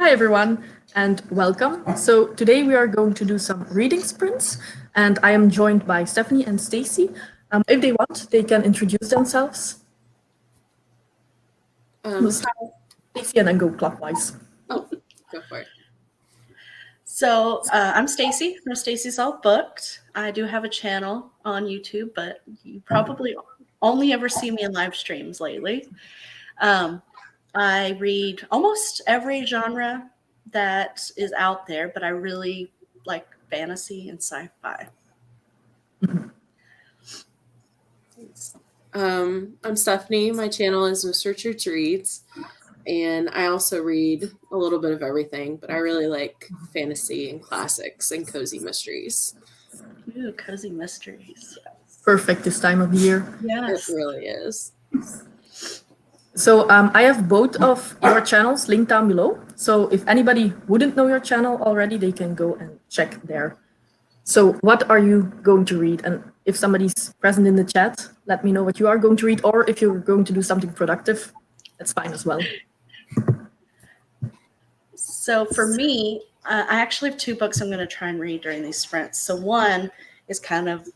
Hi, everyone, and welcome. So, today we are going to do some reading sprints, and I am joined by Stephanie and Stacey. If they want, they can introduce themselves. We'll start with Stacey and then go clockwise. Oh, go for it. So I'm Stacey from Stacey's All Booked. I do have a channel on YouTube, but you probably only ever see me in live streams lately. I read almost every genre that is out there, but I really like fantasy and sci-fi. I'm Stephanie. My channel is Miss Richards Reads, and I also read a little bit of everything, but I really like fantasy and classics and cozy mysteries. Ooh, cozy mysteries. Perfect this time of the year. Yes. It really is. So, I have both of your channels linked down below. So, if anybody wouldn't know your channel already, they can go and check there. So, what are you going to read? And if somebody's present in the chat, let me know what you are going to read, or if you're going to do something productive, that's fine as well. So for me, I actually have two books I'm going to try and read during these sprints. So one is kind of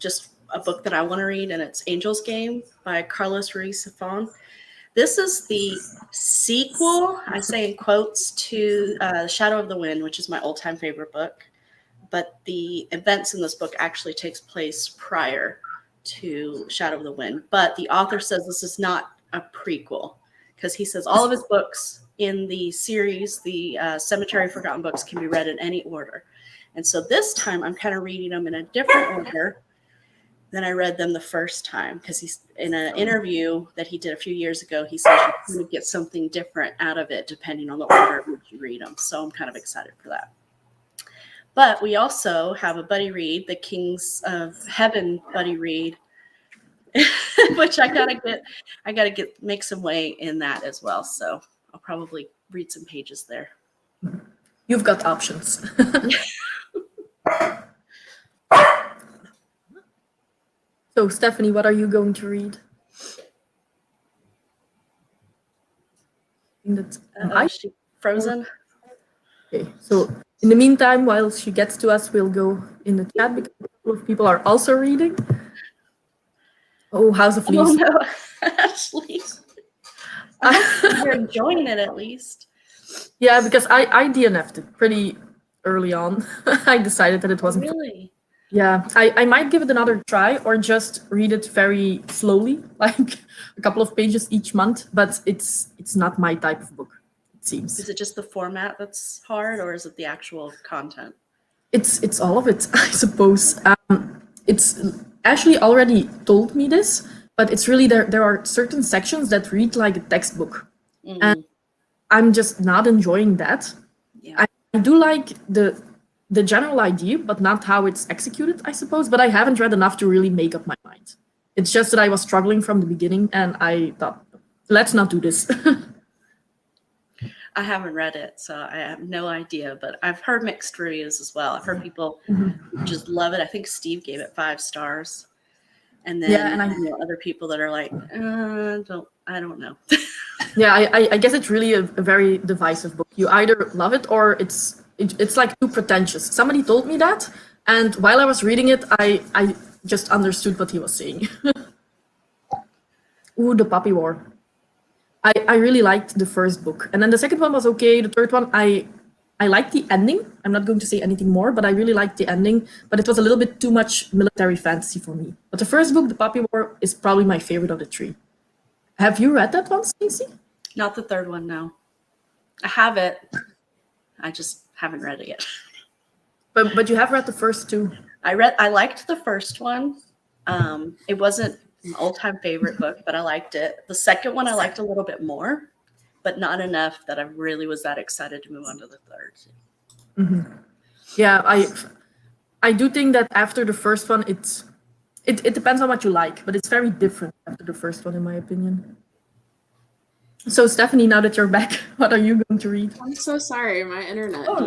just a book that I want to read, and it's Angel's Game by Carlos Ruiz Zafón. This is the sequel, I say in quotes, to Shadow of the Wind, which is my all-time favorite book. But the events in this book actually takes place prior to Shadow of the Wind. But the author says this is not a prequel, because he says all of his books in the series, the Cemetery of Forgotten Books, can be read in any order. And so this time I'm kind of reading them in a different order than I read them the first time, because he's in an interview that he did a few years ago. He says you would get something different out of it depending on the order in which you read them. So I'm kind of excited for that. But we also have a buddy read, the Kings of Heaven buddy read, which I gotta make some way in that as well. So I'll probably read some pages there. You've got options. So, Stephanie, what are you going to read? She frozen. Okay, so in the meantime, while she gets to us, we'll go in the chat because a couple of people are also reading. Oh, House of Leaves. Oh no, Ashley. You're enjoying it at least. Yeah, because I DNF'd it pretty early on. I decided that it wasn't. Really? Yeah, I might give it another try or just read it very slowly, like a couple of pages each month. But it's not my type of book, it seems. Is it just the format that's hard, or is it the actual content? It's all of it, I suppose. It's Ashley already told me this, but it's really there are certain sections that read like a textbook. Mm-hmm. And I'm just not enjoying that. Yeah. I do like the general idea, but not how it's executed, I suppose. But I haven't read enough to really make up my mind. It's just that I was struggling from the beginning, and I thought, let's not do this. I haven't read it, so I have no idea, but I've heard mixed reviews as well. I've heard people just love it. I think Steve gave it 5 stars. And then Yeah, and I know other people that are like, I don't know. Yeah, I guess it's really a very divisive book. You either love it or it's like too pretentious. Somebody told me that, and while I was reading it, I just understood what he was saying. Ooh, the puppy war. I really liked the first book, and then the second one was okay. The third one, I liked the ending. I'm not going to say anything more, but I really liked the ending. But it was a little bit too much military fantasy for me. But the first book, The Puppy War, is probably my favorite of the 3. Have you read that one, Stacey? Not the third one, no. I have it. I just haven't read it yet. But you have read the first 2. I liked the first one. It wasn't my all-time favorite book, but I liked it. The second one I liked a little bit more, but not enough that I really was that excited to move on to the third. Mm-hmm. Yeah, I do think that after the first one, it depends on what you like, but it's very different after the first one, in my opinion. So, Stephanie, now that you're back, what are you going to read? I'm so sorry, my internet. Oh,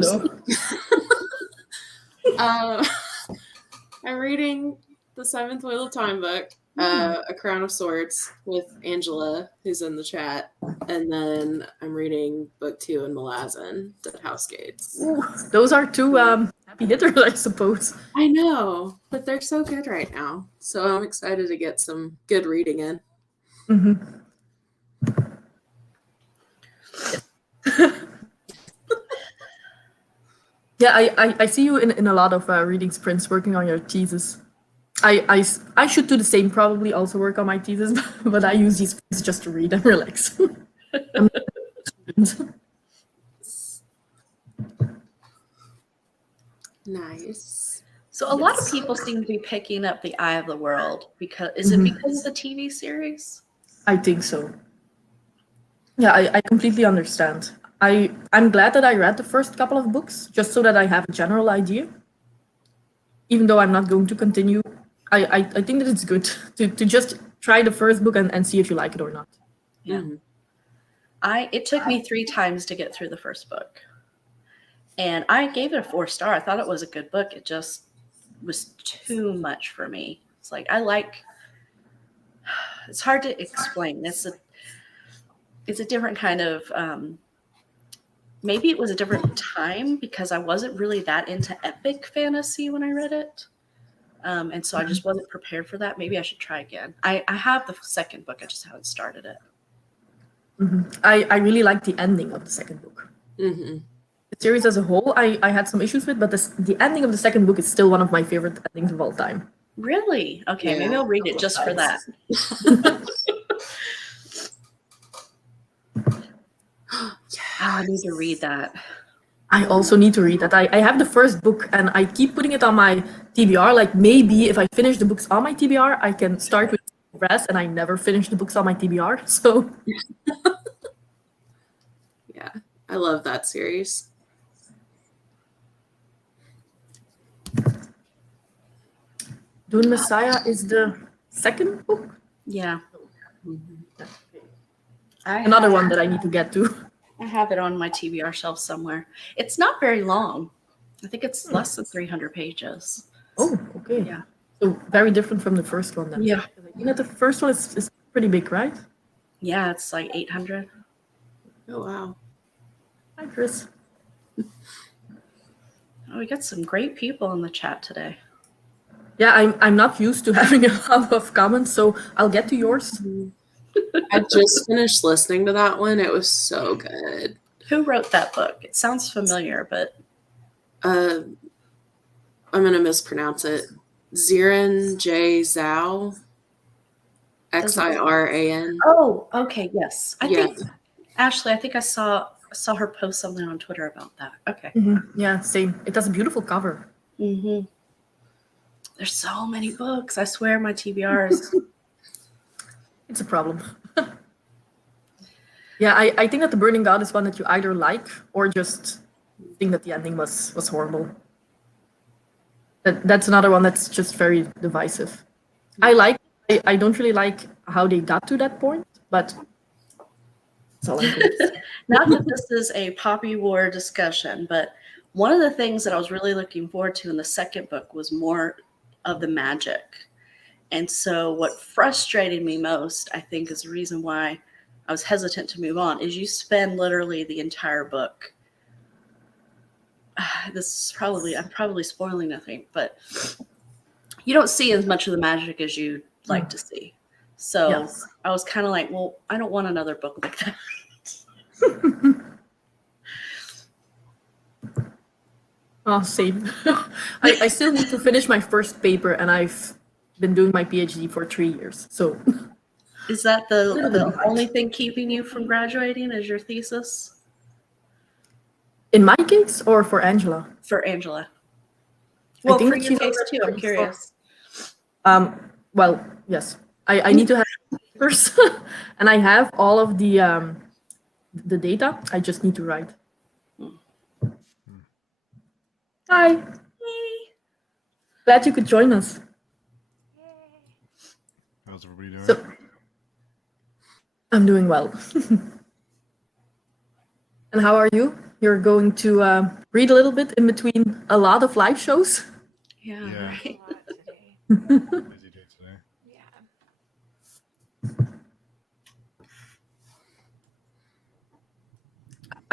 no. I'm reading the 7th Wheel of Time book, A Crown of Swords with Angela, who's in the chat. And then I'm reading book 2 in Malazan, Dead House Gates. Ooh, those are two happy hitters, I suppose. I know, but they're so good right now. So I'm excited to get some good reading in. Mm-hmm. Yeah, I see you in a lot of reading sprints working on your thesis. I should do the same, probably also work on my thesis, but I use these sprints just to read and relax. I'm not a student. Nice. So a lot of people seem to be picking up The Eye of the World because it because of the TV series? I think so. Yeah, I completely understand. I'm glad that I read the first couple of books just so that I have a general idea. Even though I'm not going to continue, I think that it's good to just try the first book and see if you like it or not. Yeah. It took me 3 times to get through the first book. And I gave it a 4-star. I thought it was a good book. It just was too much for me. It's like it's hard to explain. It's a different kind of maybe it was a different time because I wasn't really that into epic fantasy when I read it. And so I just wasn't prepared for that. Maybe I should try again. I have the second book. I just haven't started it. I really like the ending of the second book. The series as a whole, I had some issues with, but the ending of the second book is still one of my favorite endings of all time. Really? Okay, Yeah. maybe I'll read it just for that. I need to read that. I also need to read that. I have the first book and I keep putting it on my TBR. Like maybe if I finish the books on my TBR, I can start with the rest, and I never finish the books on my TBR. So Yeah, I love that series. Dune Messiah is the second book. Yeah. Another one that I need to get to. I have it on my TBR shelf somewhere. It's not very long. I think it's less than 300 pages. Oh, okay. Yeah. So very different from the first one then. Yeah. I think that the first one is pretty big, right? Yeah, it's like 800. Oh, wow. Hi, Chris. Oh, we got some great people in the chat today. Yeah, I'm not used to having a lot of comments, so I'll get to yours. I just finished listening to that one. It was so good. Who wrote that book? It sounds familiar, but I'm going to mispronounce it. Ziran J. Zhao. Xiran. oh, okay, yes. I Yeah. think Ashley, I think I saw her post something on Twitter about that. Okay. Yeah, same. It has a beautiful cover. Mm-hmm. There's so many books. I swear my TBRs. It's a problem. Yeah, I think that The Burning God is one that you either like or just think that the ending was horrible. That's another one that's just very divisive. I don't really like how they got to that point, but that's all I'm going to say. Not that this is a Poppy War discussion, but one of the things that I was really looking forward to in the second book was more of the magic. And so what frustrated me most, I think, is the reason why I was hesitant to move on, is you spend literally the entire book. I'm probably spoiling nothing, but you don't see as much of the magic as you'd like to see. So Yes. I was kind of like, well, I don't want another book like that. Oh, same. I still need to finish my first paper, and I've been doing my PhD for 3 years. So Is that the only thing keeping you from graduating is your thesis? in my case, or for Angela? For Angela. Well, think for that your she's case already too, I'm curious. Well, yes. I need to have papers, and I have all of the data. I just need to write. Hi. Glad you could join us. How's everybody doing? So, I'm doing well. And how are you? You're going to read a little bit in between a lot of live shows? Yeah, Yeah. right. Busy day today.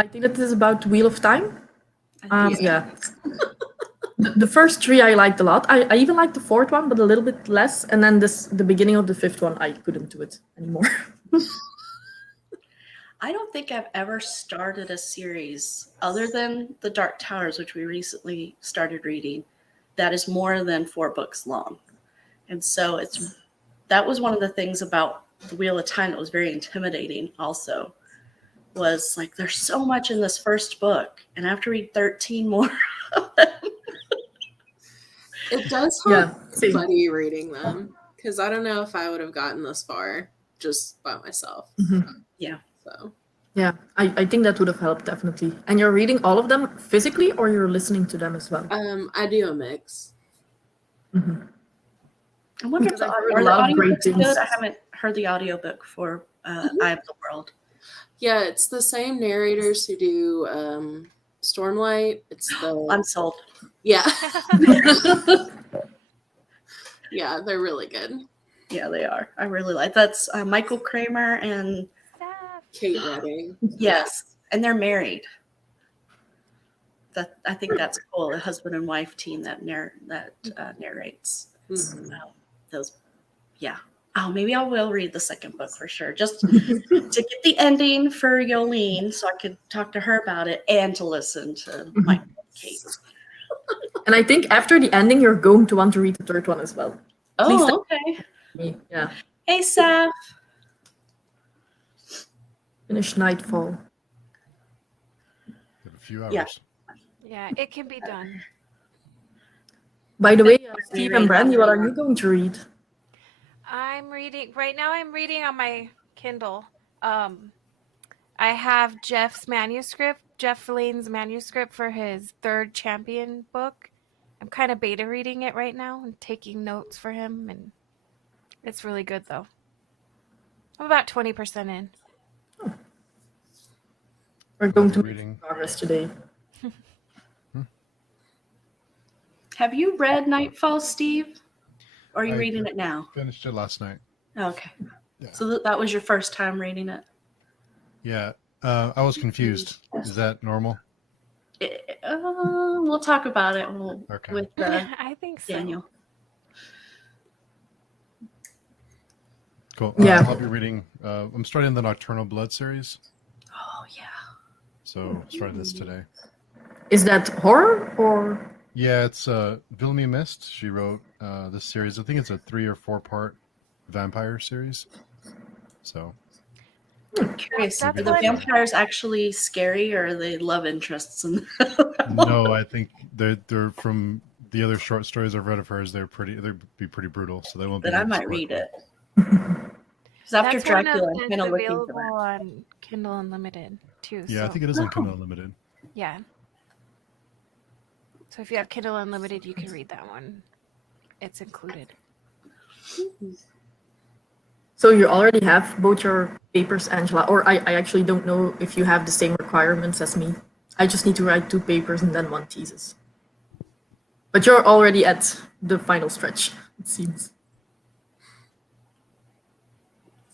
I think it is about Wheel of Time. I think Yeah. The first three I liked a lot. I even liked the fourth one, but a little bit less. And then the beginning of the fifth one, I couldn't do it anymore. I don't think I've ever started a series other than The Dark Towers, which we recently started reading, that is more than 4 books long. And so that was one of the things about the Wheel of Time that was very intimidating also, was like there's so much in this first book and I have to read 13 more. It does help buddy reading them, because I don't know if I would have gotten this far just by myself. Yeah. So yeah, I think that would have helped definitely. And you're reading all of them physically, or you're listening to them as well? I do a mix. I wonder Because if I've heard are a the lot of great audiobooks things. good? I haven't heard the audiobook for Eye of the World. Yeah, it's the same narrators who do Stormlight. It's the I'm sold. yeah. Yeah, they're really good. Yeah, they are. I really like that's Michael Kramer and Kate Redding. yes, and they're married. That I think that's cool. A husband and wife team that narrates those. Yeah. Oh, maybe I will read the second book for sure, just to get the ending for Yolene, so I could talk to her about it and to listen to Mike and Kate. And I think after the ending, you're going to want to read the third one as well. Oh, okay. Yeah. Hey, Saf. Finish Nightfall. In a few hours. Yeah. Yeah, it can be done. By the way, Steve and Brandie, what are you going to read? I'm reading right now. I'm reading on my Kindle. I have Jeff Lane's manuscript for his third Champion book. I'm kind of beta reading it right now and taking notes for him, and it's really good though. I'm about 20% in. We're going to reading make progress today. Have you read Nightfall, Steve? Or are you reading it now? Finished it last night. Okay. Yeah. So that was your first time reading it? Yeah. I was confused. Is that normal? We'll talk about it Okay. with I think so. Daniel. Cool. Yeah. I'll be reading. I'm starting the Nocturnal Blood series. Oh, yeah. So started this today. Is that horror or? Yeah, it's Vilmi Mist. She wrote this series. I think it's a 3 or 4 part vampire series. So I'm curious. That's Are the what- vampires actually scary, or are they love interests? no, I think they're from the other short stories I've read of hers. They'd be pretty brutal. So they won't be. Then I able to might support read them. it. Because after That's one Dracula, of I'm that's kind of looking available for that. on Kindle Unlimited too. Yeah, I so- think it is on Kindle Unlimited. Yeah. So if you have Kindle Unlimited, you can read that one. It's included. So you already have both your papers, Angela, or I actually don't know if you have the same requirements as me. I just need to write 2 papers and then 1 thesis. But you're already at the final stretch, it seems.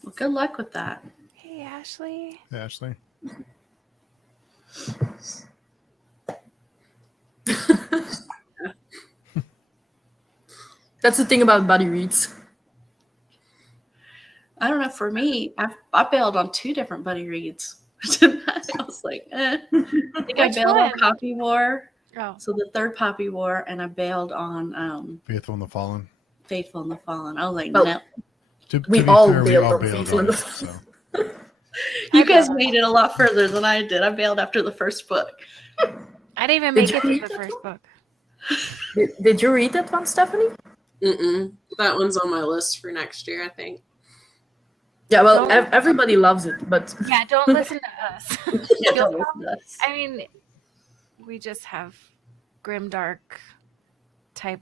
Well, good luck with that. Hey, Ashley. Hey, Ashley. That's the thing about buddy reads. I don't know. For me, I bailed on 2 different buddy reads. I was like, I think I Which bailed on one? Poppy War. Oh, So the third Poppy War, and I bailed on Faithful and the Fallen. Faithful and the Fallen. I was like, Well, no. To We be all fair, we bailed all on bailed Faithful on and it. the- So. You I guys bailed. made it a lot further than I did. I bailed after the first book. I didn't even Did make you it to read the first book. Did you read that one, Stephanie? That one's on my list for next year, I think. Yeah, well, Don't- everybody loves it, but Yeah, don't listen to us. Yeah, You'll don't listen probably- to us. I mean, we just have grimdark type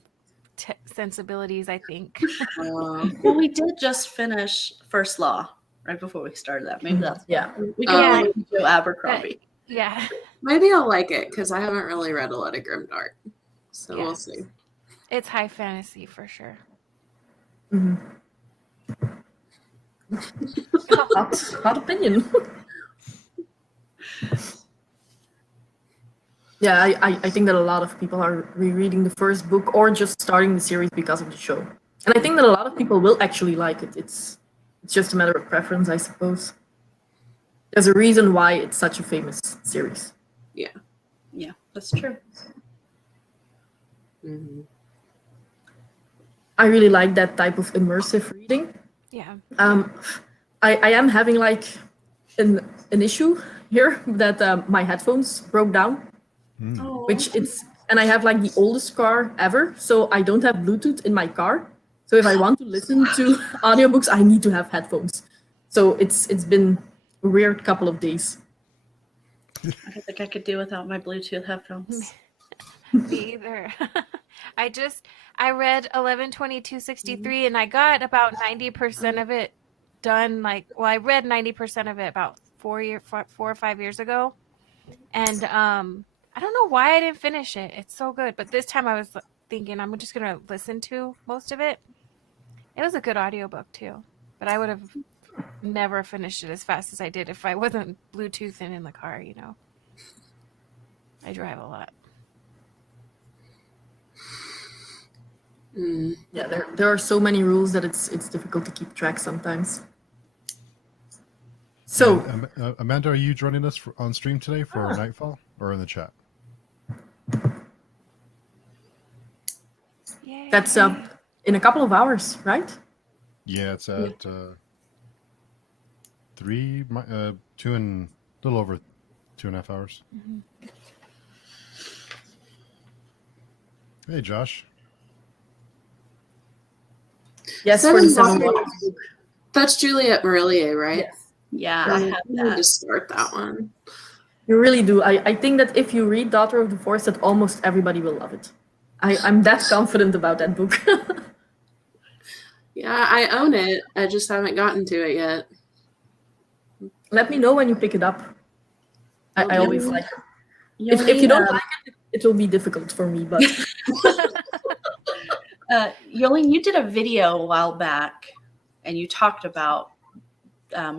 sensibilities, I think. Um, Well, we did just finish First Law right before we started that. Maybe that's yeah. we Yeah. can only do Abercrombie. Yeah. maybe I'll like it, because I haven't really read a lot of grimdark. So Yeah. we'll see. It's high fantasy for sure. Mhm. Hot opinion. Yeah, I think that a lot of people are rereading the first book or just starting the series because of the show. And I think that a lot of people will actually like it. It's just a matter of preference, I suppose. There's a reason why it's such a famous series. Yeah, that's true. Mm-hmm. I really like that type of immersive reading. Yeah. I am having like an issue here that my headphones broke down, Oh, which it's and I have like the oldest car ever, so I don't have Bluetooth in my car. So if I want to listen to audiobooks, I need to have headphones. So it's been a weird couple of days. I don't think I could do without my Bluetooth headphones. Me either. I read 11/22/63 and I got about 90% of it done. I read 90% of it about 4 or 5 years ago, and I don't know why I didn't finish it. It's so good, but this time I was thinking I'm just gonna listen to most of it. It was a good audiobook too, but I would have never finished it as fast as I did if I wasn't Bluetoothing in the car. I drive a lot. Mm. Yeah, there are so many rules that it's difficult to keep track sometimes. So And, Amanda, are you joining us on stream today for Nightfall or in the chat? Yay. that's in a couple of hours, right? Yeah, it's at 2 and a little over 2.5 hours. Mm-hmm. Hey, Josh. Yes, Seven for the Seven Wonders. Wonders book. That's Juliette Marillier, right? Yes. Yeah, I have need to that. start that one. You really do. I think that if you read Daughter of the Forest, that almost everybody will love it. I'm that confident about that book. Yeah, I own it. I just haven't gotten to it yet. Let me know when you pick it up. I Okay. always like it. If Yoli, you don't like it, it will be difficult for me. But Yoli, you did a video a while back, and you talked about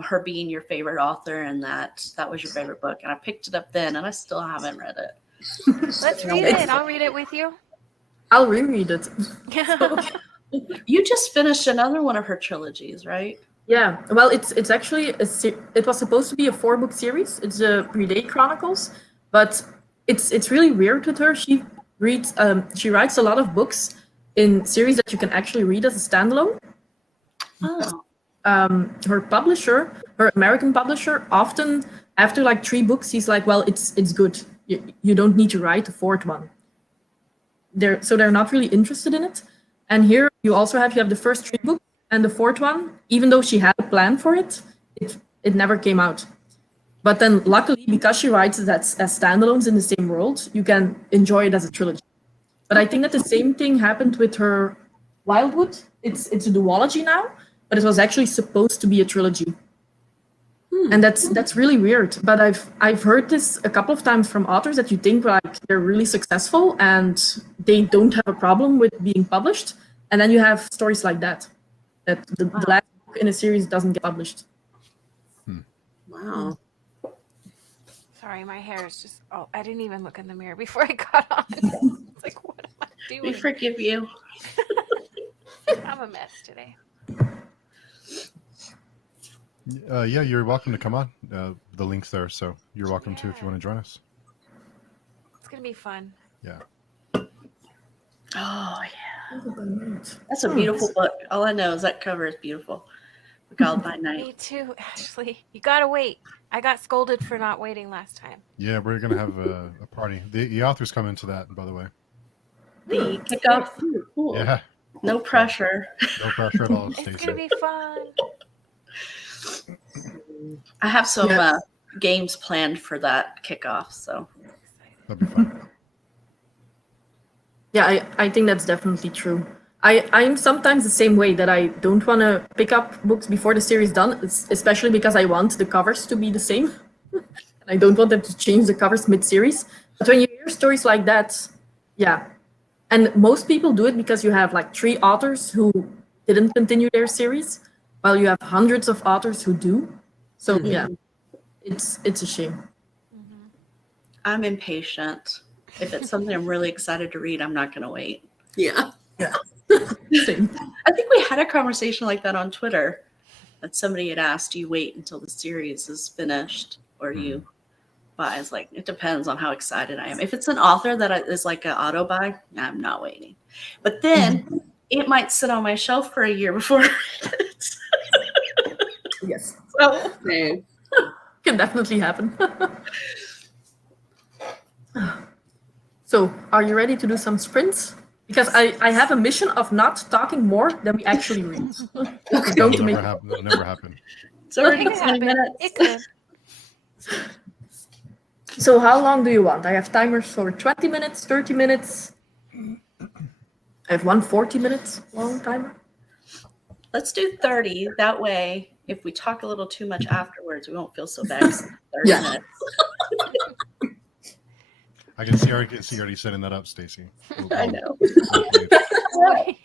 her being your favorite author, and that was your favorite book. And I picked it up then, and I still haven't read it. Let's read it. I'll read it with you. I'll reread it. You just finished another one of her trilogies, right? Yeah, well, it's actually it was supposed to be a 4-book series. It's the Brandie Chronicles, but it's really weird with her. She writes a lot of books in series that you can actually read as a standalone. Oh, Her publisher, her American publisher, often after like 3 books, he's like, well, it's good. You don't need to write a 4th one. They're not really interested in it. And here you have the first 3 books and the 4th one, even though she had a plan for it, it never came out. But then luckily, because she writes it as standalones in the same world, you can enjoy it as a trilogy. But I think that the same thing happened with her Wildwood. It's a duology now, but it was actually supposed to be a trilogy. And that's really weird. But I've heard this a couple of times from authors that you think like they're really successful and they don't have a problem with being published, and then you have stories like that the last book in a series doesn't get published. Wow. Sorry, my hair is just. Oh, I didn't even look in the mirror before I got on. It's like, what am I we doing? forgive you. I'm a mess today. Yeah, you're welcome to come on. The link's there, so you're welcome to if you want to join us. It's gonna be fun. Yeah. Oh yeah, that's a beautiful book. All I know is that cover is beautiful. Beguiled by Night. Me too, Ashley. You gotta wait. I got scolded for not waiting last time. Yeah, we're gonna have a party. The authors come into that, by the way. The kickoff. Cool. Yeah. No pressure. No pressure at all, It's Stacey. gonna be fun. I have some games planned for that kickoff, so That'd be fun. Yeah, I think that's definitely true. I'm sometimes the same way that I don't want to pick up books before the series done, especially because I want the covers to be the same. I don't want them to change the covers mid-series. But when you hear stories like that, yeah. And most people do it because you have like 3 authors who didn't continue their series, while you have hundreds of authors who do. So yeah, it's a shame. I'm impatient. If it's something I'm really excited to read, I'm not going to wait. Yeah. Same. I think we had a conversation like that on Twitter. That somebody had asked, "Do you wait until the series is finished, or do you buy?" It's like it depends on how excited I am. If it's an author that is like an auto buy, I'm not waiting. But then it might sit on my shelf for a year before I read it. Yes, So Same. can definitely happen. So, are you ready to do some sprints? Because I have a mission of not talking more than we actually read. We're going to make. That'll never happen. it's already It could 20 happen. minutes. It could. So, how long do you want? I have timers for 20 minutes, 30 minutes. I have one 40 minutes long timer. Let's do 30. That way, if we talk a little too much afterwards, we won't feel so bad. 30 Yeah. minutes. I can see already setting that up, Stacey. I know. Hopefully.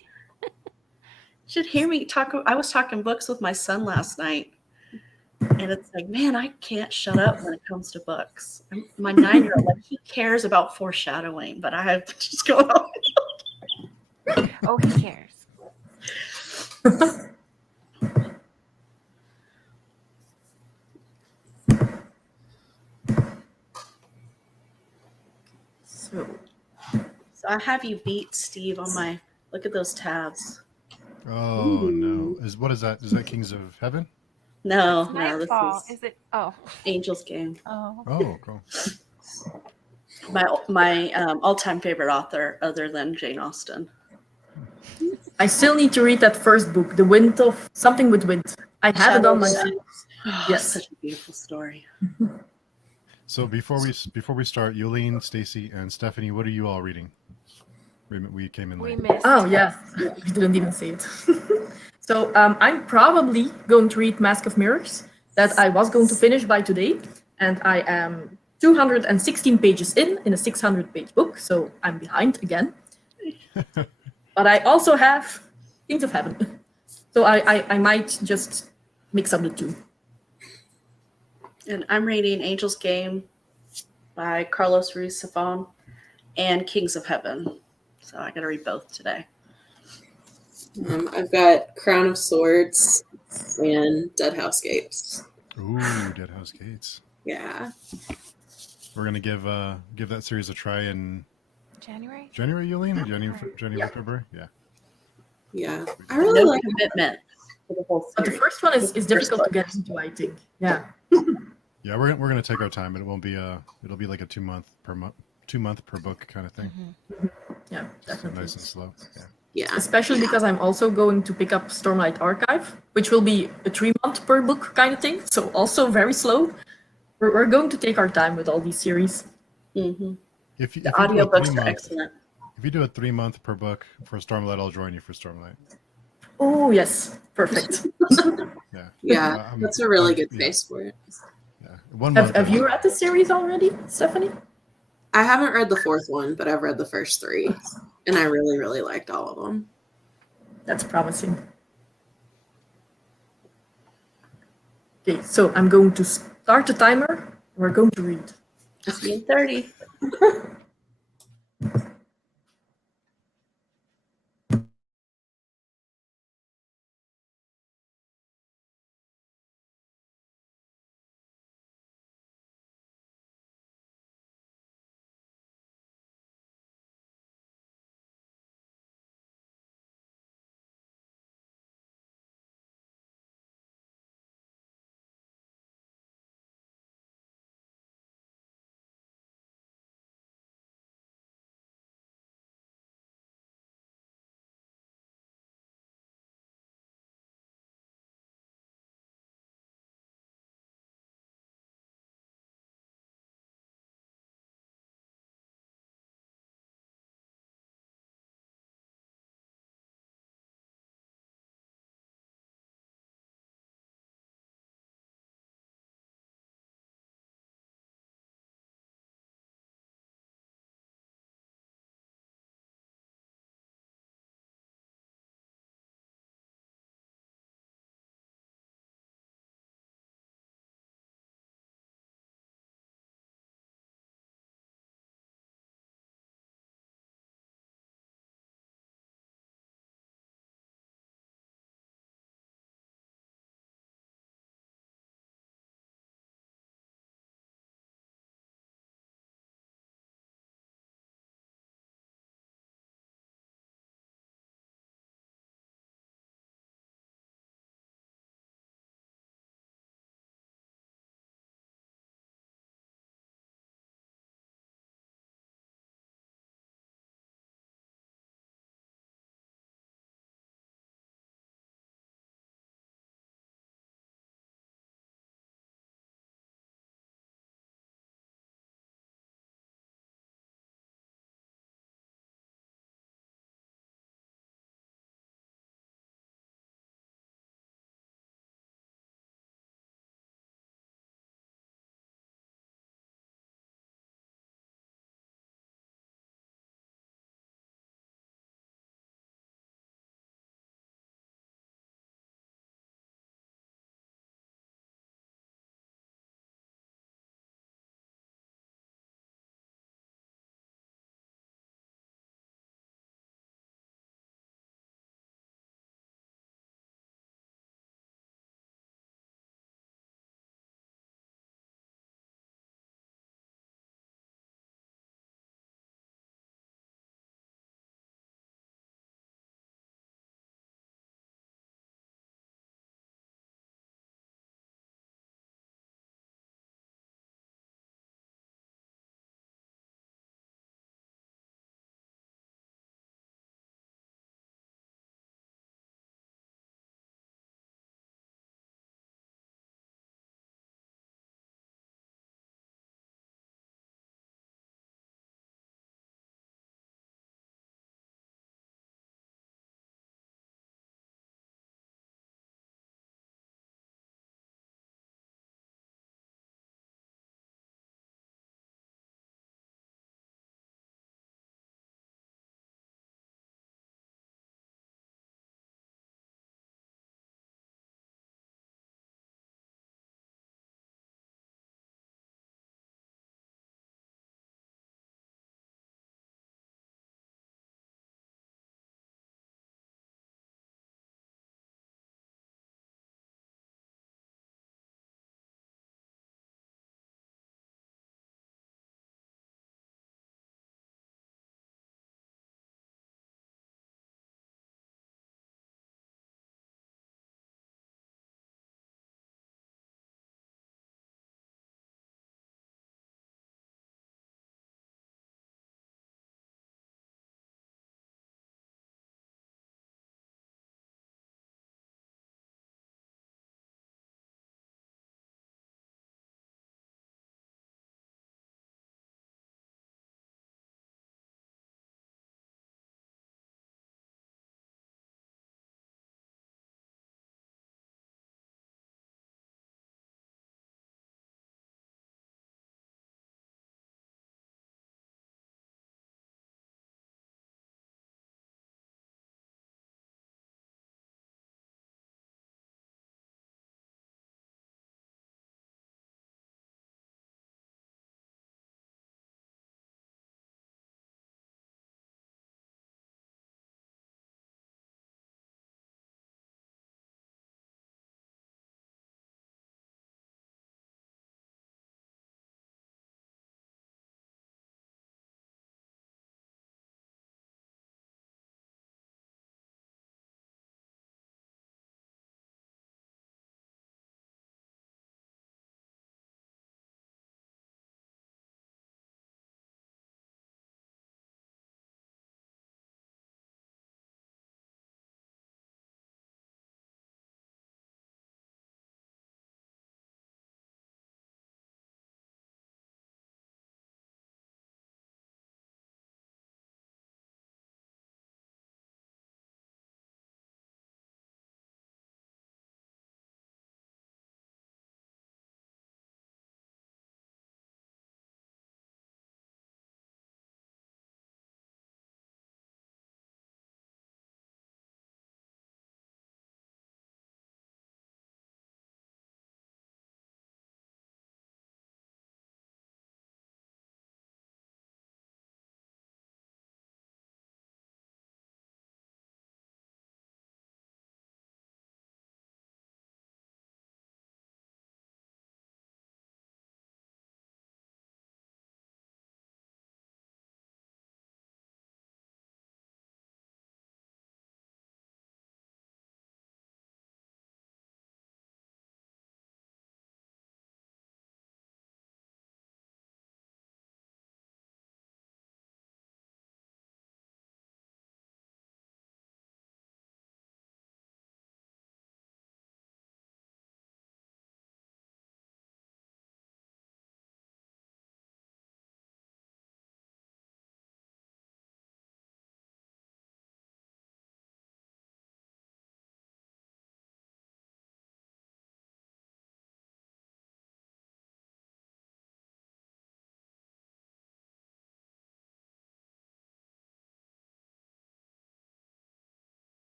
Should hear me talk. I was talking books with my son last night, and it's like, man, I can't shut up when it comes to books. My 9-year-old, like, he cares about foreshadowing, but I have to just go on. Oh, he cares. So I have you beat Steve on my. Look at those tabs. Oh no! What is that? Is that Kings of Heaven? No, It's no, this Nightfall. is Is it? Oh. Angel's Game. Oh. Oh, cool. My all-time favorite author, other than Jane Austen. I still need to read that first book, The Wind of something with wind. I have it on my. Oh, Yes. such a beautiful story. So before we start, Yulene, Stacey, and Stephanie, what are you all reading? We came in We late. missed. Oh yeah, we didn't even say it. So I'm probably going to read Mask of Mirrors that I was going to finish by today, and I am 216 pages in a 600-page book, so I'm behind again. But I also have Kings of Heaven, so I might just mix up the two. And I'm reading Angel's Game by Carlos Ruiz Zafón and Kings of Heaven. So I got to read both today. I've got Crown of Swords and Dead House Gates. Ooh, Dead House Gates. Yeah. We're gonna give that series a try in January. January, Yulene, or January, February. Yeah. Yeah. I really No like commitment for the whole But the series. first one is difficult to get into, I think. Yeah. Yeah, we're gonna take our time, but it won't be it'll be like a 2 month per book kind of thing. Yeah, So definitely. nice and slow. Yeah. Yeah. Especially because I'm also going to pick up Stormlight Archive, which will be a 3-month per book kind of thing. So also very slow. We're going to take our time with all these series. Mm-hmm. If you The do a audiobooks 3 are month, excellent. if you do a 3 month per book for Stormlight, I'll join you for Stormlight. Oh yes, perfect. Yeah. Yeah. That's a really good yeah. pace for it. Yeah. 1 month. Have you read the series already, Stephanie? I haven't read the fourth one, but I've read the first 3. And I really, really liked all of them. That's promising. Okay, so I'm going to start the timer. We're going to read. See you in 30.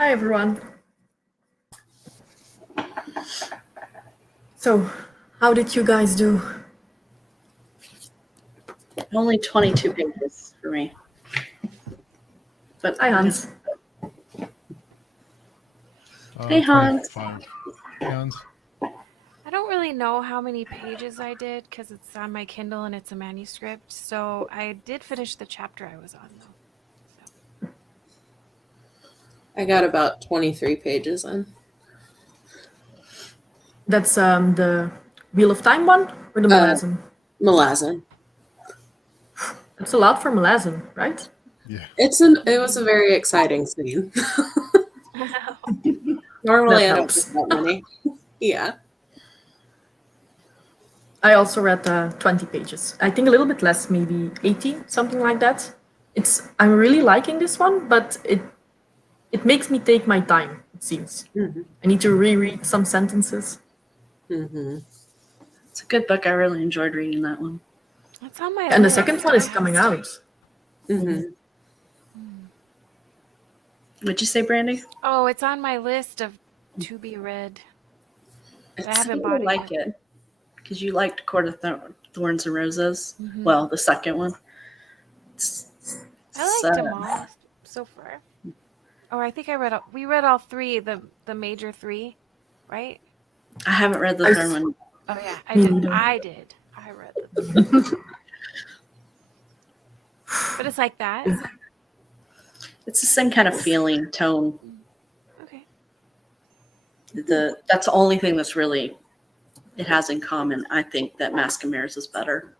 Hi, everyone. So, how did you guys do? Only 22 pages for me. But Hi, Hans. Hey, Hans. 25. Hey, Hans. I don't really know how many pages I did because it's on my Kindle and it's a manuscript. So I did finish the chapter I was on, though. I got about 23 pages in. That's the Wheel of Time one or the Malazan? Malazan. That's a lot for Malazan, right? Yeah. It was a very exciting scene. Normally That I don't helps. get that many. Yeah. I also read 20 pages. I think a little bit less, maybe 18, something like that. I'm really liking this one, but it makes me take my time, it seems. Mm-hmm. I need to reread some sentences. Mm-hmm. It's a good book. I really enjoyed reading that one. It's on my And the list. second one is coming out. Mm-hmm. What'd you say, Brandie? Oh, it's on my list of to be read. I It's haven't I bought it like yet. it because you liked Court of Thorns and Roses. Mhm. Well, the second one. I liked them all so far. Oh, I think we read all three, the major three, right? I haven't read the I- third one. Oh yeah, I Me did. neither. I read the but it's like that. It's the same kind of feeling, tone. Okay. That's the only thing that's really it has in common. I think that Mask and Mirrors is better.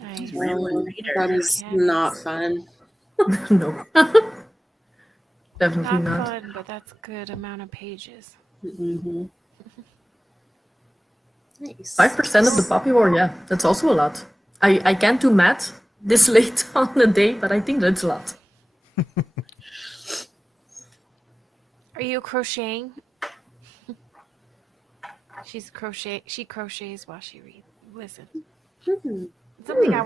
Nice. Rambling reader. That is Yeah, not fun. No. Definitely Not not. fun, but that's good amount of pages. Mm-hmm. Nice. 5% of the Poppy War, yeah, that's also a lot. I can't do math this late on the day, but I think that's a lot. Are you crocheting? She crochets while she reads. Listen. Mm-hmm. It's something I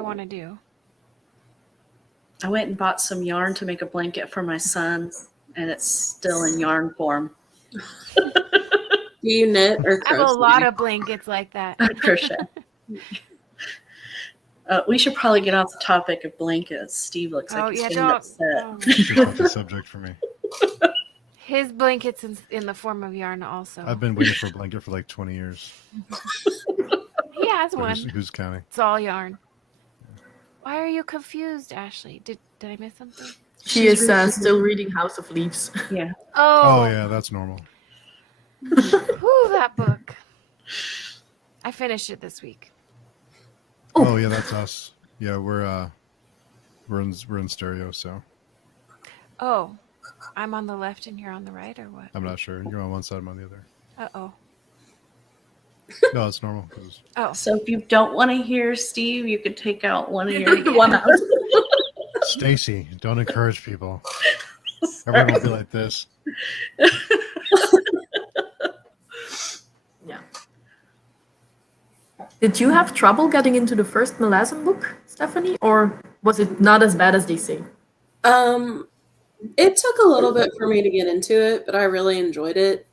want to do. I went and bought some yarn to make a blanket for my son, and it's still in yarn form. Do you knit or I have a crochet? lot of blankets like that. I crochet. We should probably get off the topic of blankets. Steve looks like he's getting upset. Oh. Too touchy subject for me. His blankets in the form of yarn also. I've been waiting for a blanket for like 20 years. He has But one. who's counting? It's all yarn. Why are you confused, Ashley? Did I miss something? She is still reading House of Leaves. Yeah. Oh, yeah, that's normal. Whew, that book. I finished it this week. Oh, yeah, that's us. Yeah, we're in stereo, so Oh, I'm on the left and you're on the right, or what? I'm not sure. You're on one side, I'm on the other. Uh-oh. No, it's normal. 'Cause Oh. So if you don't want to hear Steve, you could take out one of your One out. Stacey, don't encourage people. Everyone will be like this. Yeah. Did you have trouble getting into the first Malazan book, Stephanie, or was it not as bad as they say? It took a little bit for me to get into it, but I really enjoyed it.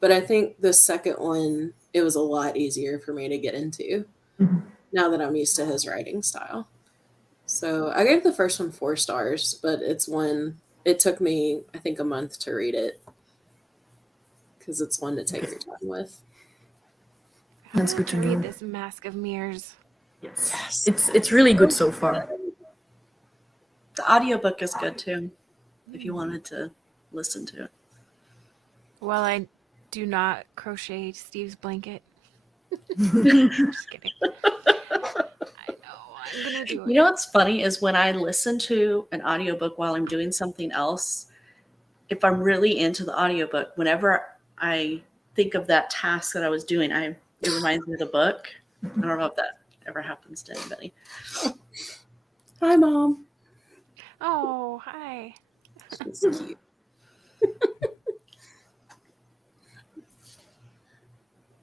But I think the second one, it was a lot easier for me to get into now that I'm used to his writing style. So I gave the first one 4 stars, but it took me, I think, a month to read it because it's one to take your time with. That's good to know. Read this Mask of Mirrors. Yes. It's really good so far. The audiobook is good too, if you wanted to listen to it. Well, I do not crochet Steve's blanket. Just kidding. I know. I'm gonna do it. You know what's funny is when I listen to an audiobook while I'm doing something else, if I'm really into the audiobook, whenever I think of that task that I was doing, it reminds me of the book. I don't know if that ever happens to anybody. Hi, Mom. Oh, hi. She's cute.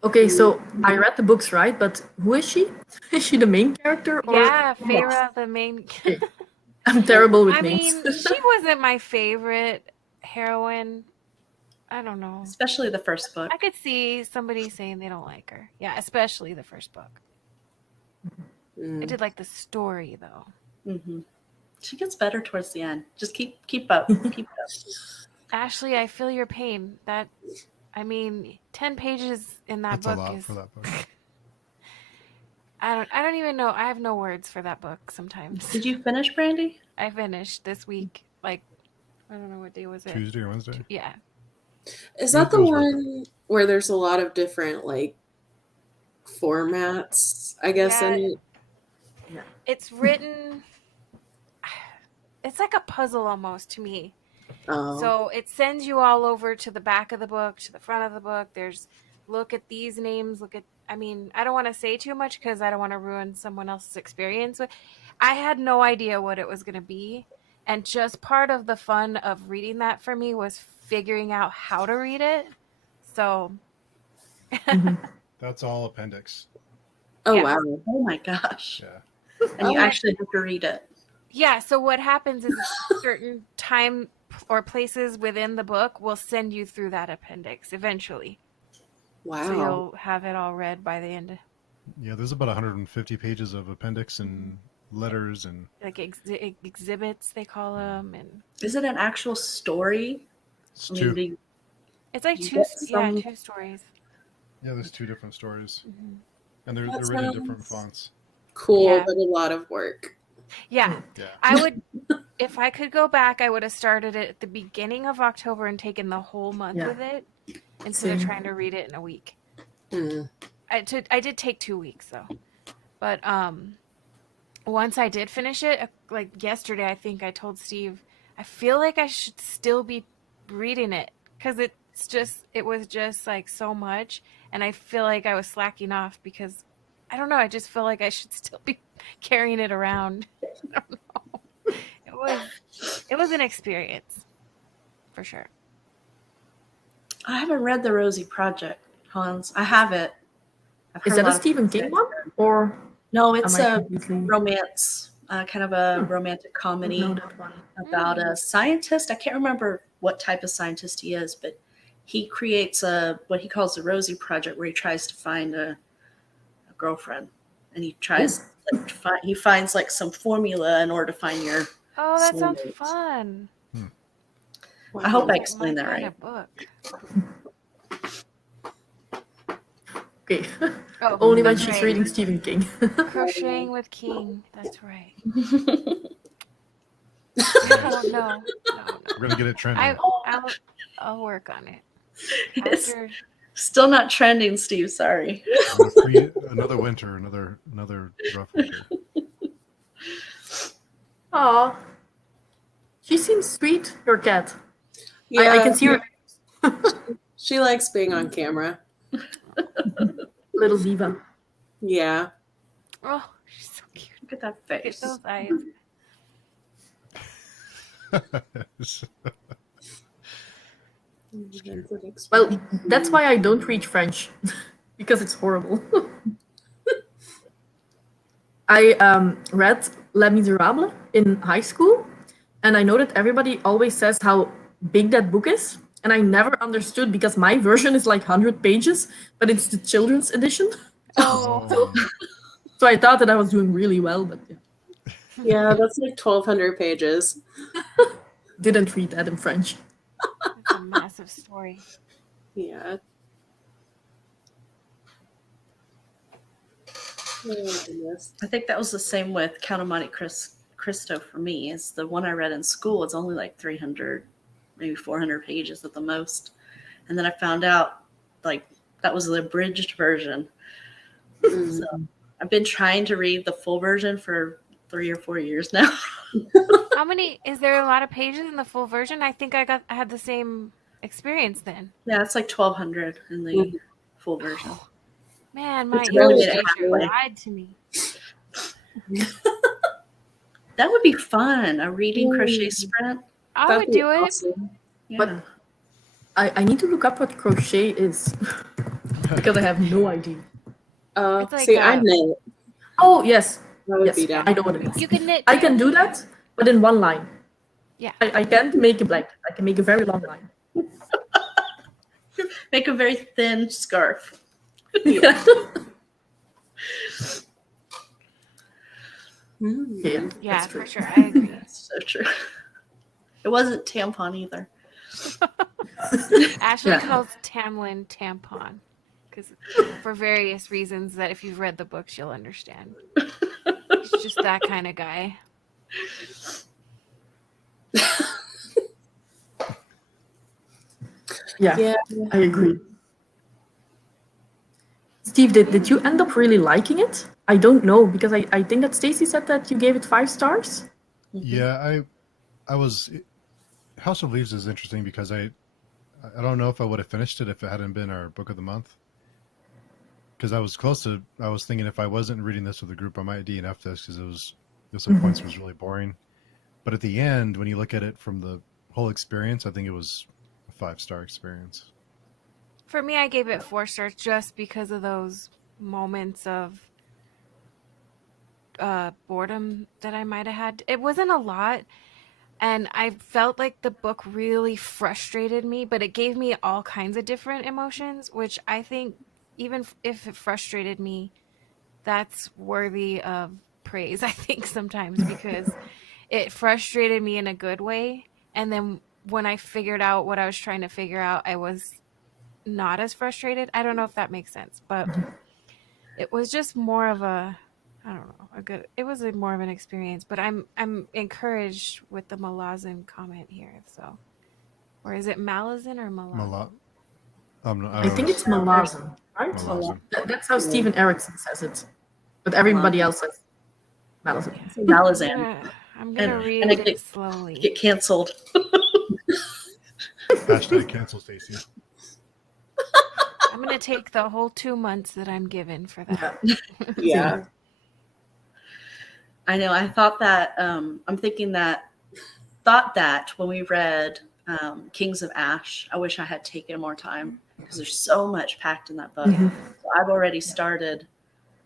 Okay, so I read the books, right? But who is she? Is she the main character? Or Yeah, Feyre, the main. Okay. I'm terrible with I names. mean, she wasn't my favorite heroine. I don't know. Especially the first book. I could see somebody saying they don't like her. Yeah, especially the first book. I did like the story though. Mm-hmm. She gets better towards the end. Just keep up. Keep up. Ashley, I feel your pain. 10 pages in that That's a book lot is for that book. I don't even know. I have no words for that book sometimes. Did you finish, Brandie? I finished this week. Like, I don't know what day was it. Tuesday or Wednesday? Yeah. Is that the Those were one where there's a lot of different like formats, I guess, in it? It's written it's like a puzzle almost to me. Oh. So it sends you all over to the back of the book, to the front of the book. There's look at these names, I don't want to say too much because I don't want to ruin someone else's experience. I had no idea what it was going to be. And just part of the fun of reading that for me was figuring out how to read it. So That's all appendix. Oh, Yeah. wow. Oh my gosh. Yeah. And you Oh. actually have to read it. yeah, so what happens is certain time or places within the book will send you through that appendix eventually. Wow. So you'll have it all read by the end. Yeah, there's about 150 pages of appendix and letters and Like exhibits, they call them. And Is it an actual story? it's I mean, two. it's like You two, get some- two stories. Yeah, there's two different stories. Mhm. And they're That written in different sounds- fonts. Cool, Yeah. but a lot of work. Yeah, Yeah. I would, if I could go back, I would have started it at the beginning of October and taken the whole month Yeah. with it instead of Same. trying to read it in a week. Hmm. I did take 2 weeks though, but once I did finish it, like yesterday, I think I told Steve, I feel like I should still be reading it because it was just like so much, and I feel like I was slacking off because I don't know. I just feel like I should still be carrying it around. I don't know. It was an experience for sure. I haven't read The Rosie Project, Hans. I have it. I've Is heard that a lot of Stephen people King say one? it's Or No, it's am I a completely romance, kind of a romantic comedy know that one? about a scientist. I can't remember what type of scientist he is, but he creates what he calls the Rosie Project, where he tries to find a girlfriend, and he tries he finds like some formula in order to find your. Oh, that sounds soulmate. fun. I hope I Like explained my that kind right. of book. Okay. Oh, Only when that's she's right. reading Stephen King. Crocheting with King. That's right. Oh, no. We're going to get it trending. I'll work on it. It's After, still not trending, Steve. Sorry. Another winter, another rough winter. Aw. She seems sweet, your cat. Yeah, I can see her she likes being on camera. little diva. Yeah. oh, she's so cute. Look at that Look at face. those eyes. Well, that's why I don't read French, because it's horrible. I read Les Miserables in high school, and I know that everybody always says how big that book is, and I never understood because my version is like 100 pages, but it's the children's edition. Oh, So I thought that I was doing really well, but yeah, Yeah, that's like 1,200 pages. didn't read that in French. it's a massive story. Yeah. Oh, goodness. I think that was the same with Count of Monte Cristo for me. Is the one I read in school. It's only like 300, maybe 400 pages at the most. And then I found out like that was the abridged version. Mm. So I've been trying to read the full version for 3 or 4 years now. How many? Is there a lot of pages in the full version? I think I had the same experience then. Yeah, it's like 1,200 in the full version. Man, my It's really English it teacher halfway. lied to me. That would be fun. A reading crochet sprint. I That'd would be do it. awesome. Yeah. But I need to look up what crochet is. because I have no idea. It's like See, I knit. Oh, yes. I would Yes, be down. I know what it is. you can knit. I too. can do that, but in one line. Yeah. I can't make a blanket. I can make a very long line. Make a very thin scarf. Yeah. Mm. Yeah, that's true. for sure. I agree. That's so true. It wasn't tampon either. Ashley Yeah. calls Tamlin tampon because for various reasons that if you've read the books, you'll understand. He's just that kind of guy. Yeah, Yeah. I agree. Steve, did you end up really liking it? I don't know, because I think that Stacey said that you gave it 5 stars. Yeah, I was. House of Leaves is interesting because I don't know if I would have finished it if it hadn't been our book of the month. Because I was close to. I was thinking if I wasn't reading this with a group, I might DNF this because some points was really boring. But at the end, when you look at it from the whole experience, I think it was a 5-star experience. For me, I gave it 4 stars just because of those moments of boredom that I might have had. It wasn't a lot, and I felt like the book really frustrated me, but it gave me all kinds of different emotions, which I think even if it frustrated me, that's worthy of praise, I think, sometimes, because it frustrated me in a good way. And then when I figured out what I was trying to figure out, I was not as frustrated. I don't know if that makes sense, but it was just more of a, I don't know, it was more of an experience. But I'm encouraged with the Malazan comment here. So, or is it Malazan or Malazan? I think it's Malazan, right? Malazan. That's how Stephen Erickson says it, but everybody else says Malazan. Malazan. I'm gonna And- read and it it slowly. Get canceled. Hashtag cancel Stacey. I'm gonna take the whole 2 months that I'm given for that. Yeah. I know. I thought that. I'm thinking that. Thought that when we read Kings of Ash, I wish I had taken more time because there's so much packed in that book. So I've already started.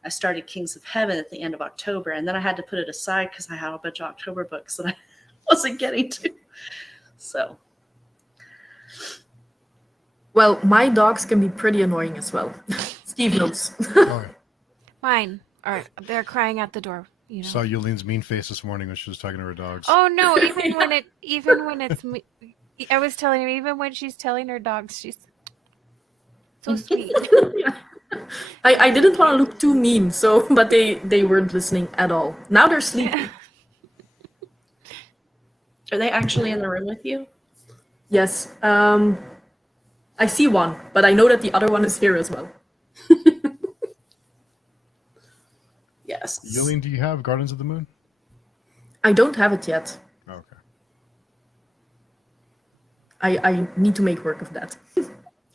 I started Kings of Heaven at the end of October, and then I had to put it aside because I had a bunch of October books that I wasn't getting to. So. Well, my dogs can be pretty annoying as well. Steve knows. Oh, Mine are they're crying at the door. You know. saw Yulene's mean face this morning when she was talking to her dogs. Oh no! Even when it's me, I was telling her. Even when she's telling her dogs, she's so sweet. I didn't want to look too mean, so but they weren't listening at all. Now they're sleeping. Are they actually in the room with you? Yes. I see one, but I know that the other one is here as well. Yes. Yulene, do you have Gardens of the Moon? I don't have it yet. Okay. I need to make work of that.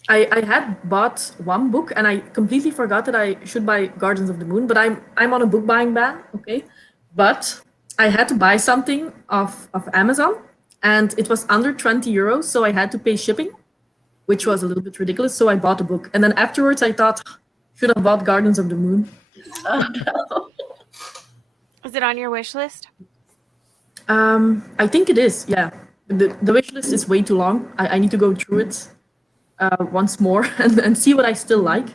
I had bought one book and I completely forgot that I should buy Gardens of the Moon, but I'm on a book buying ban, okay? But I had to buy something off of Amazon and it was under 20 euros, so I had to pay shipping, which was a little bit ridiculous, so I bought the book. And then afterwards I thought, should have bought Gardens of the Moon. Oh no. Is it on your wish list? I think it is, yeah. The wish list is way too long. I need to go through it once more and see what I still like.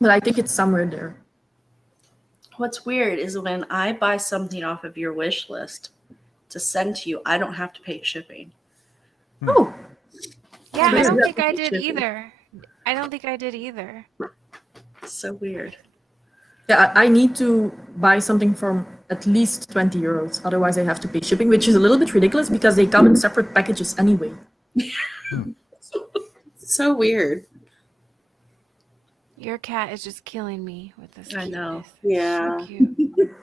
But I think it's somewhere there. What's weird is when I buy something off of your wish list to send to you, I don't have to pay shipping. Oh, Yeah, I weird. don't think I did Shipping. either. I don't think I did either. It's so weird. yeah, I need to buy something from at least 20 euros. Otherwise, I have to pay shipping, which is a little bit ridiculous because they come in separate packages anyway. So weird. Your cat is just killing me with this. I know. cuteness. Yeah. So cute.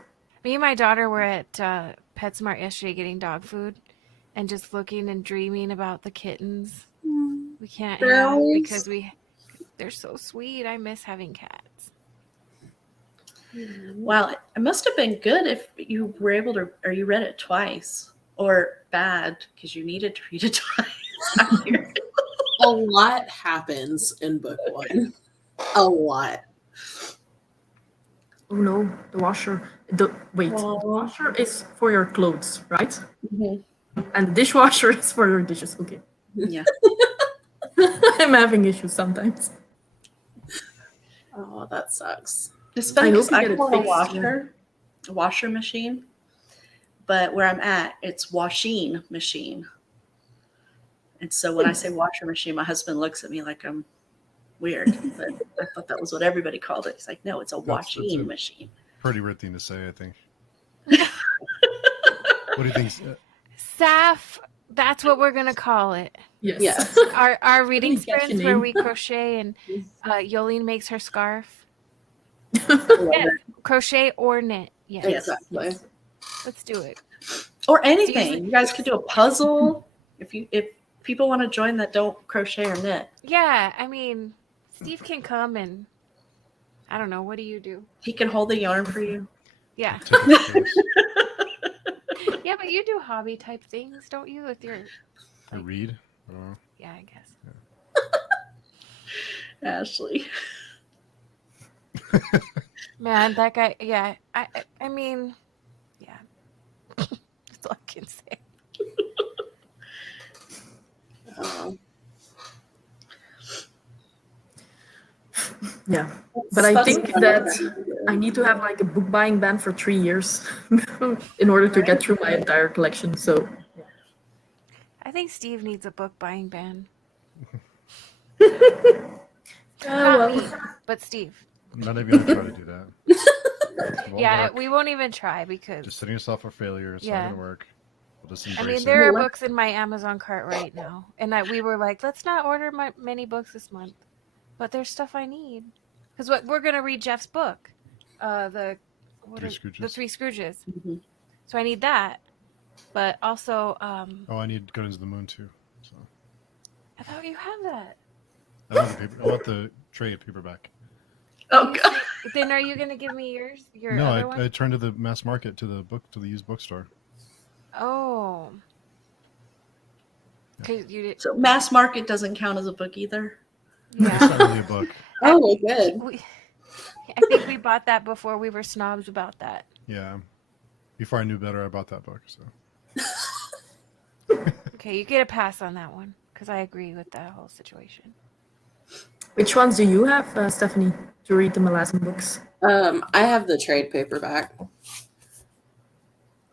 Me and my daughter were at PetSmart yesterday getting dog food and just looking and dreaming about the kittens we can't have Girls. because they're so sweet. I miss having cats. Well, it must have been good if you were able to, or you read it twice, or bad because you needed to read it twice. A lot happens in book one. A lot. Oh no, the washer. The washer is for your clothes, right? Mhm. And the dishwasher is for your dishes. Okay. Yeah. I'm having issues sometimes. Oh, that sucks. It's funny I because hope you I get it call it fixed, yeah. a washer machine, but where I'm at, it's washing machine. And so when I say washer machine, my husband looks at me like I'm weird. But I thought that was what everybody called it. He's like, no, it's a That's washing a machine. pretty weird thing to say, I think. What do you think? Saf, that's what we're gonna call it. Yes. Yes. Our reading Didn't catch your sprints where name. we crochet and Yolene makes her scarf. Love it. Crochet or knit. Yes. Yes. Exactly. Yes. Let's do it. Or anything. usually- You guys could do a puzzle. If people want to join that don't crochet or knit, Yeah, I mean, Steve can come and I don't know. What do you do? he can hold the yarn for you. Yeah, Take pictures. yeah, but you do hobby type things, don't you? With your I read. I don't know. yeah, I guess. Ashley. Man, that guy. Yeah, I mean, yeah. That's all I can say. Yeah. But I think that I need to have like a book buying ban for 3 years in order to get through my entire collection. So I think Steve needs a book buying ban. well. Not me, but Steve. I'm not even gonna try to do that. It won't Yeah, work. we won't even try because Just setting yourself for failure. It's Yeah. not gonna work. We'll just I embrace mean there are Well, books in my Amazon cart right now, and we were like, let's not order many books this month, but there's stuff I need because what we're gonna read Jeff's book, the Three Scrooges. the Three Scrooges. Mhm. So I need that, but also Oh, I need Guardians of the Moon too. So I thought you have that. I want the trade paperback. Oh God. Then are you gonna give me yours? Your No, other one? I turned to the mass market to the used bookstore. Oh. Okay, you did. So mass market doesn't count as a book either. It's Yeah. not really a book. Oh, good. I think we bought that before we were snobs about that. Yeah. Before I knew better, I bought that book. So Okay, you get a pass on that one because I agree with that whole situation. Which ones do you have, Stephanie, to read the Malazan books? I have the trade paperback.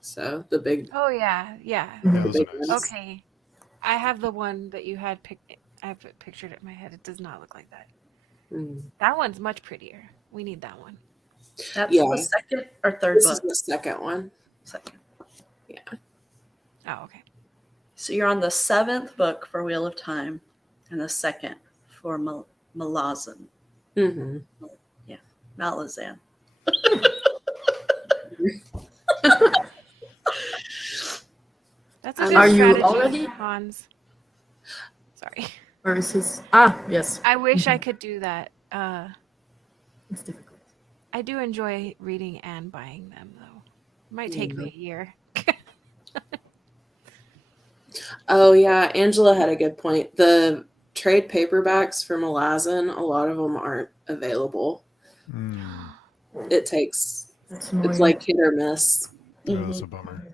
So the big. Oh yeah, yeah. yeah, those are nice. Okay, I have the one that you had picked. I have it pictured it in my head. It does not look like that. Mm. That one's much prettier. We need that one. That's Yeah. the second or third This book. is the second one. Second. Oh, okay. So you're on the 7th book for Wheel of Time, and the second for Malazan. Mm-hmm. Malazan. That's a good Are you strategy, already- Hans? Sorry. Or is his... Ah, yes. I wish I could do that. It's difficult. I do enjoy reading and buying them, though. It might take me a year. Oh yeah, Angela had a good point. The trade paperbacks for Malazan, a lot of them aren't available. Mm. It takes. That's annoying. It's like hit or miss. Yeah, that's a bummer.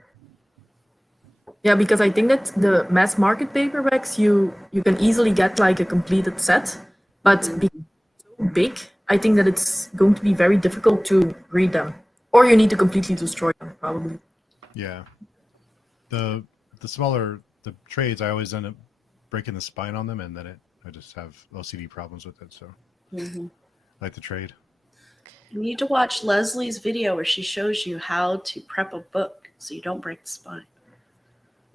Yeah, because I think that the mass market paperbacks, you can easily get like a completed set, but because it's so big, I think that it's going to be very difficult to read them. Or you need to completely destroy them, probably. Yeah. The smaller the trades, I always end up breaking the spine on them, and then I just have OCD problems with it. So Mm-hmm. I like the trade. You need to watch Leslie's video where she shows you how to prep a book so you don't break the spine.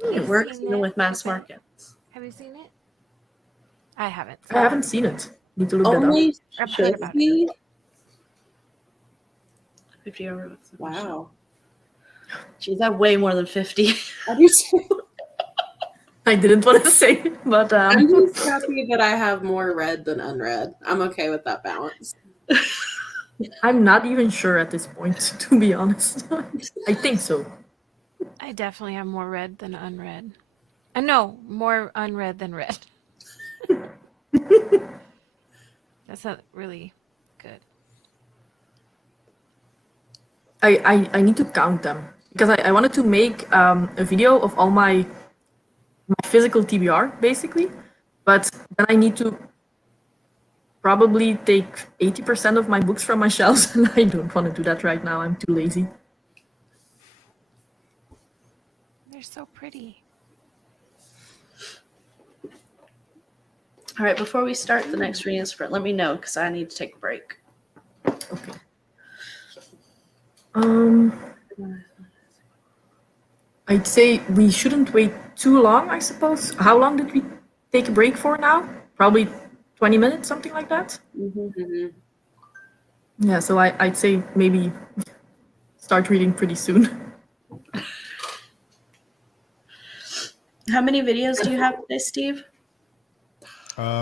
It You've works seen even it? with mass Okay. markets. Have you seen it? I haven't. I haven't seen it. Need to look that up. Only I've heard about 50? 50 over. Wow. Geez, I way more than 50. I do too. I didn't want to say, but I'm just happy that I have more read than unread. I'm okay with that balance. I'm not even sure at this point, to be honest. I think so. I definitely have more read than unread. No, more unread than read. That's not really good. I need to count them because I wanted to make a video of all my physical TBR basically, but then I need to probably take 80% of my books from my shelves, and I don't want to do that right now. I'm too lazy. They're so pretty. All right, before we start the next reading sprint, let me know because I need to take a break. Okay. I'd say we shouldn't wait too long, I suppose. How long did we take a break for now? Probably 20 minutes, something like that? Mm-hmm. Yeah, so I'd say maybe start reading pretty soon. How many videos do you have today, Steve?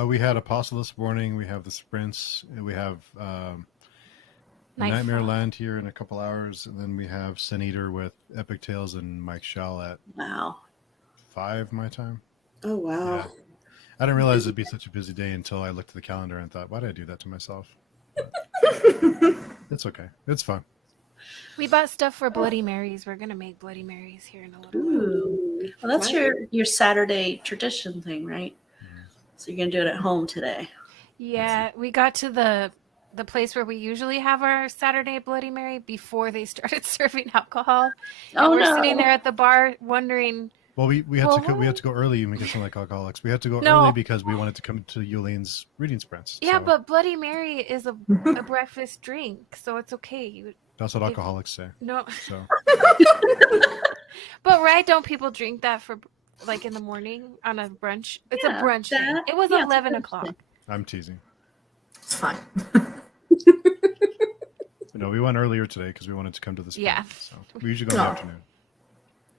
We had Apostle this morning. We have the sprints. And we have Nightmare Land here in a couple hours. And then we have Sin Eater with Epic Tales and Mike Schall at Wow. 5 my time. Oh, wow. Yeah. I didn't realize it'd be such a busy day until I looked at the calendar and thought, why did I do that to myself? It's okay. It's fun. We bought stuff for Bloody Marys. We're gonna make Bloody Marys here in a little while. Ooh. Well, that's your Saturday tradition thing, right? So you're gonna do it at home today. Yeah, we got to the place where we usually have our Saturday Bloody Mary before they started serving alcohol. And Oh we're no! sitting there at the bar wondering. Well, we had to go early and make it sound like alcoholics. We had to go No. early because we wanted to come to Yulene's reading sprints. Yeah, so but Bloody Mary is a breakfast drink, so it's okay. that's what alcoholics say. No, So but right? Don't people drink that for like in the morning on a brunch? It's Yeah, a brunch thing. that- It was yeah, it's a 11 brunch o'clock. thing. I'm teasing. It's fine. No, we went earlier today because we wanted to come to the sprint. Yeah. So we usually go in the Oh. afternoon.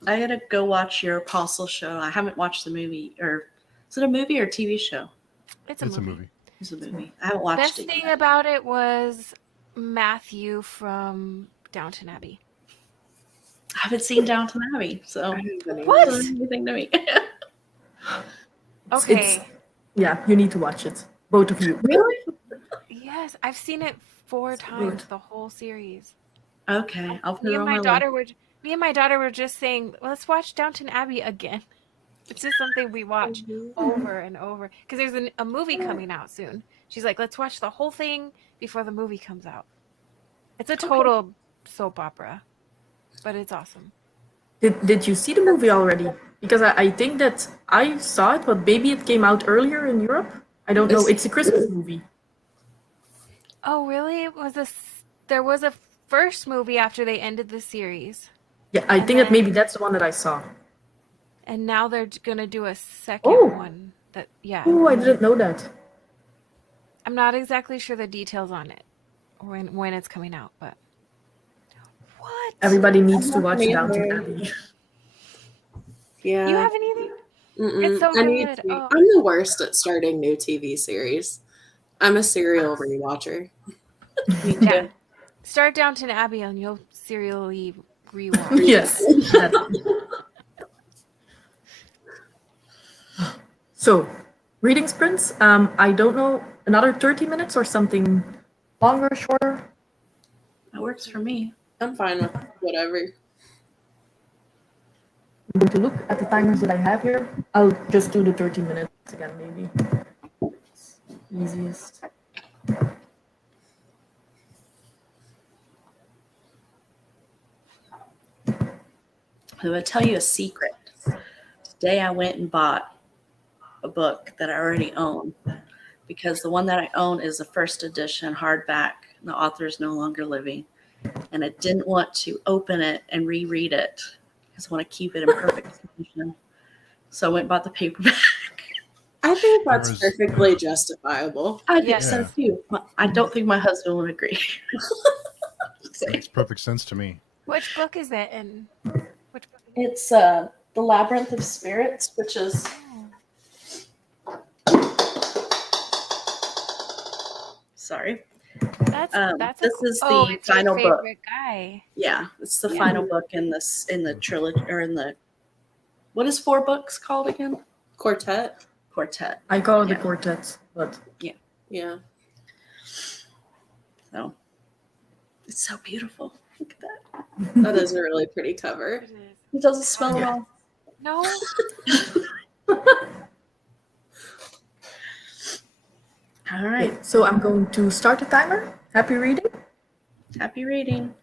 I gotta go watch your Apostle show. I haven't watched the movie, or is it a movie or a TV show? It's It's a movie. It's a movie. I haven't watched Best it thing yet. about it was Matthew from Downton Abbey. I haven't seen Downton Abbey, so What? it's anything to me. Okay. Yeah, you need to watch it. Both of you. Really? Yes, I've seen it 4 times, the whole series. Okay, I'll put Me it and on my my daughter were just saying, let's watch Downton Abbey again. It's just something we watch over and over because there's a movie coming out soon. She's like, let's watch the whole thing before the movie comes out. It's a total soap opera, but it's awesome. Did you see the movie already? Because I think that I saw it, but maybe it came out earlier in Europe. I don't know. It's a Christmas movie. Oh, really? There was a first movie after they ended the series, Yeah, I And think that then- maybe that's the one that I saw. and now they're gonna do a second Oh. one. Oh, I didn't know that. I'm not exactly sure the details on it or when it's coming out, but what? Everybody needs to watch Me Downton either. Abbey. Yeah. You haven't either? Mm-mm. It's so I need good. to. Oh. I'm the worst at starting new TV series. I'm a serial rewatcher. Me too. Yeah. Start Downton Abbey and you'll serially rewatch. Yes. So, reading sprints. I don't know, another 30 minutes or something longer, shorter. That works for me. I'm fine with whatever. I'm going to look at the timers that I have here. I'll just do the 30 minutes again, maybe. It's easiest. I'm going to tell you a secret. Today I went and bought a book that I already own because the one that I own is the first edition hardback. And the author is no longer living. And I didn't want to open it and reread it because I want to keep it in perfect condition. So I went and bought the paperback. I think that's Whereas- perfectly justifiable. I think Yes. so too. I don't think my husband would agree. Makes perfect sense to me. Which book is it? And which book? It's The Labyrinth of Spirits, which is sorry. That's This is the it's final your book. favorite guy. Yeah, it's the Yeah. final book in the trilogy or in the what is 4 books called again? Quartet. Quartet. I call it the Yeah. quartet, but Yeah. though. It's so beautiful. Look at that. That is a really pretty cover. It is. It doesn't smell at Yeah. all. No. All right. Okay, so I'm going to start the timer. Happy reading. Happy reading.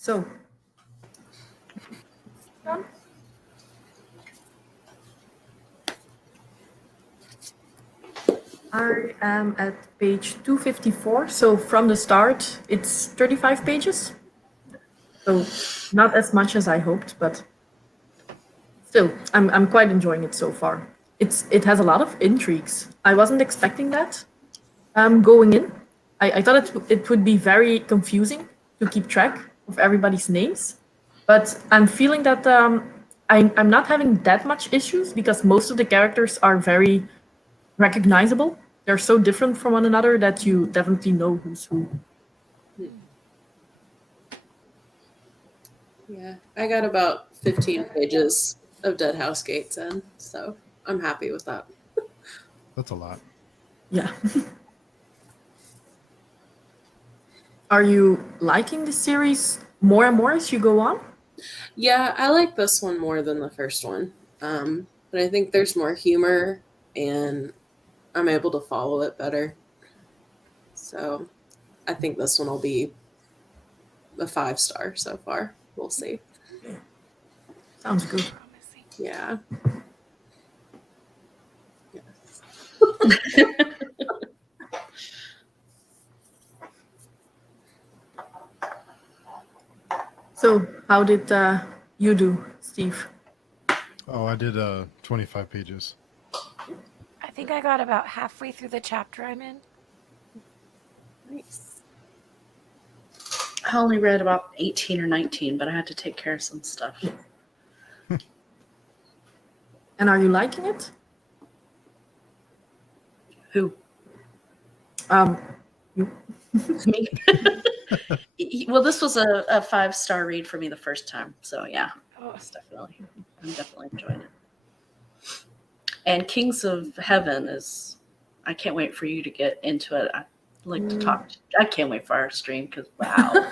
So, done? I am at page 254. So from the start, it's 35 pages. So not as much as I hoped, but still, I'm quite enjoying it so far. It has a lot of intrigues. I wasn't expecting that. Going in, I thought it would be very confusing to keep track of everybody's names, but I'm feeling that I'm not having that much issues because most of the characters are very recognizable. They're so different from one another that you definitely know who's who. Yeah, I got about 15 pages of Dead House Gates in, so I'm happy with that. That's a lot. Yeah. Are you liking the series more and more as you go on? Yeah, I like this one more than the first one. But I think there's more humor and I'm able to follow it better. So I think this one will be a 5-star so far. We'll see. Sounds good. Promising. Yeah. Yes. So, how did you do, Steve? Oh, I did 25 pages. I think I got about halfway through the chapter I'm in. Nice. I only read about 18 or 19, but I had to take care of some stuff. And are you liking it? Who? You. Me? Well, this was a 5-star read for me the first time. So yeah, Oh, I'm definitely enjoying it. And Kings of Heaven I can't wait for you to get into it. I like to talk. I can't wait for our stream because wow.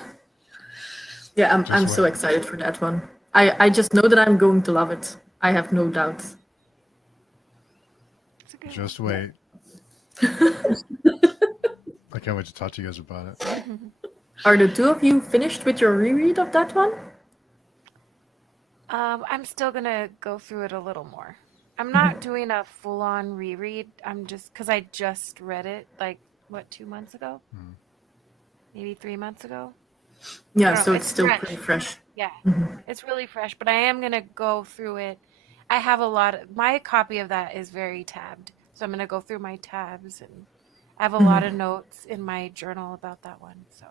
Yeah, I'm Just so wait. excited for that one. I just know that I'm going to love it. I have no doubts. it's a good Just wait. I can't wait to talk to you guys about it. one. Are the two of you finished with your reread of that one? I'm still gonna go through it a little more. I'm not doing a full-on reread. I'm just because I just read it like 2 months ago, Hmm. maybe 3 months ago. Yeah, I don't so know, it's it's still fresh. pretty fresh. Yeah, Mhm. it's really fresh, but I am gonna go through it. I have my copy of that is very tabbed, so I'm gonna go through my tabs, and I have a lot of notes in my journal about that one. So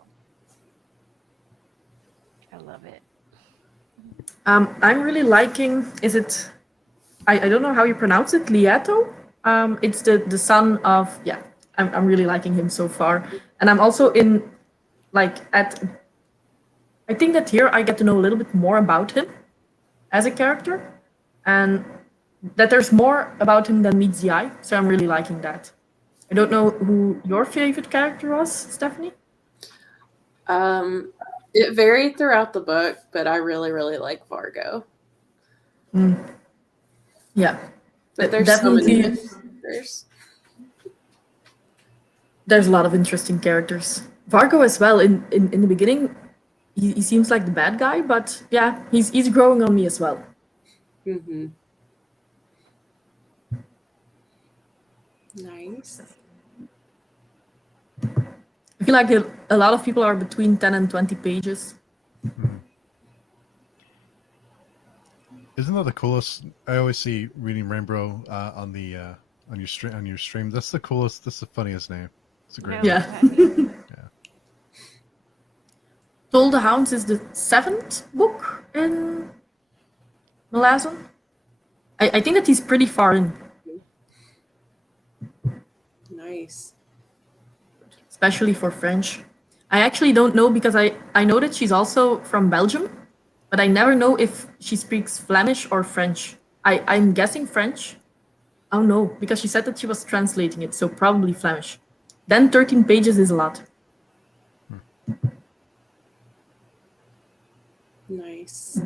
I love it. I'm really liking. Is it? I don't know how you pronounce it. Lieto. It's the son of. Yeah, I'm really liking him so far, and I'm also in like at. I think that here I get to know a little bit more about him as a character, and that there's more about him than meets the eye. So I'm really liking that. I don't know who your favorite character was, Stephanie. It varied throughout the book, but I really, really like Vargo. Yeah, But there's so definitely. many characters. There's a lot of interesting characters. Vargo as well. In the beginning, he seems like the bad guy, but yeah, he's growing on me as well. Mm-hmm. Nice. I feel like a lot of people are between 10 and 20 pages. Hmm. Isn't that the coolest? I always see reading Rainbow on your stream. That's the coolest. That's the funniest name. It's a great I name. love that name. Yeah. Toll the Hounds is the 7th book in Malazan. I think that he's pretty far in, Nice. especially for French. I actually don't know because I know that she's also from Belgium, but I never know if she speaks Flemish or French. I'm guessing French. Oh no, because she said that she was translating it, so probably Flemish. Then 13 pages is a lot. Nice.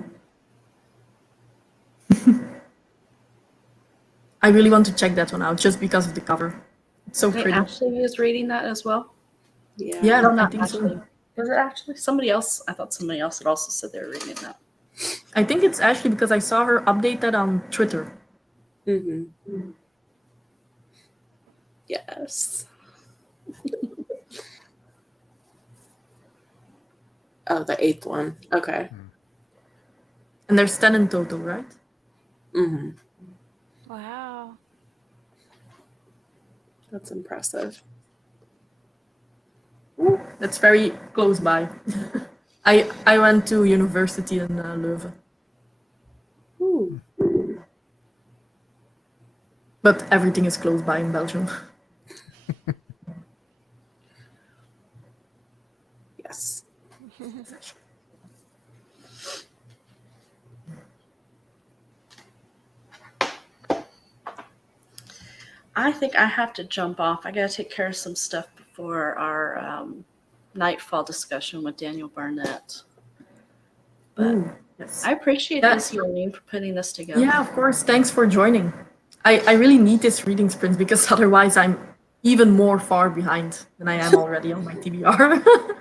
I really want to check that one out just because of the cover. It's so Hey, pretty. Ashley is reading that as well. Yeah. Yeah, No, I not think Ashley. so. Was it actually somebody else? I thought somebody else had also said they were reading that. I think it's Ashley because I saw her update that on Twitter. Mm-hmm. Yes. Oh, the 8th one. Okay. And there's 10 in total, right? Mm-hmm. Wow. That's impressive. Ooh, that's very close by. I went to university in Leuven, Ooh. but everything is close by in Belgium. Yes. I think I have to jump off. I got to take care of some stuff before our nightfall discussion with Daniel Barnett. But Ooh, yes. I appreciate this, Yolene, for putting this together. Yeah, of course. Thanks for joining. I really need this reading sprint because otherwise I'm even more far behind than I am already on my TBR.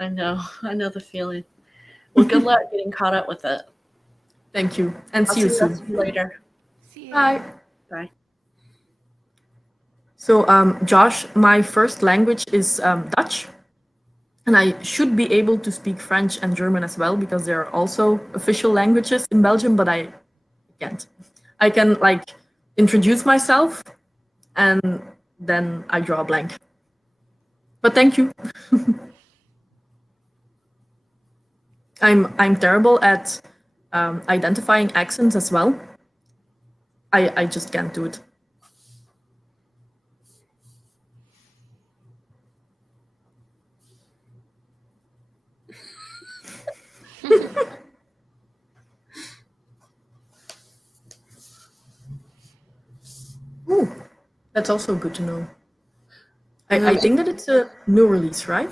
I know the feeling. Well, good luck getting caught up with it. Thank you. And I'll see you see soon. you later. See you. Bye. Bye. So, Josh, my first language is Dutch. And I should be able to speak French and German as well because they're also official languages in Belgium, but I can't. I can introduce myself and then I draw a blank. But thank you. I'm terrible at identifying accents as well. I just can't do it. Ooh, that's also good to know. I think that it's a new release, right?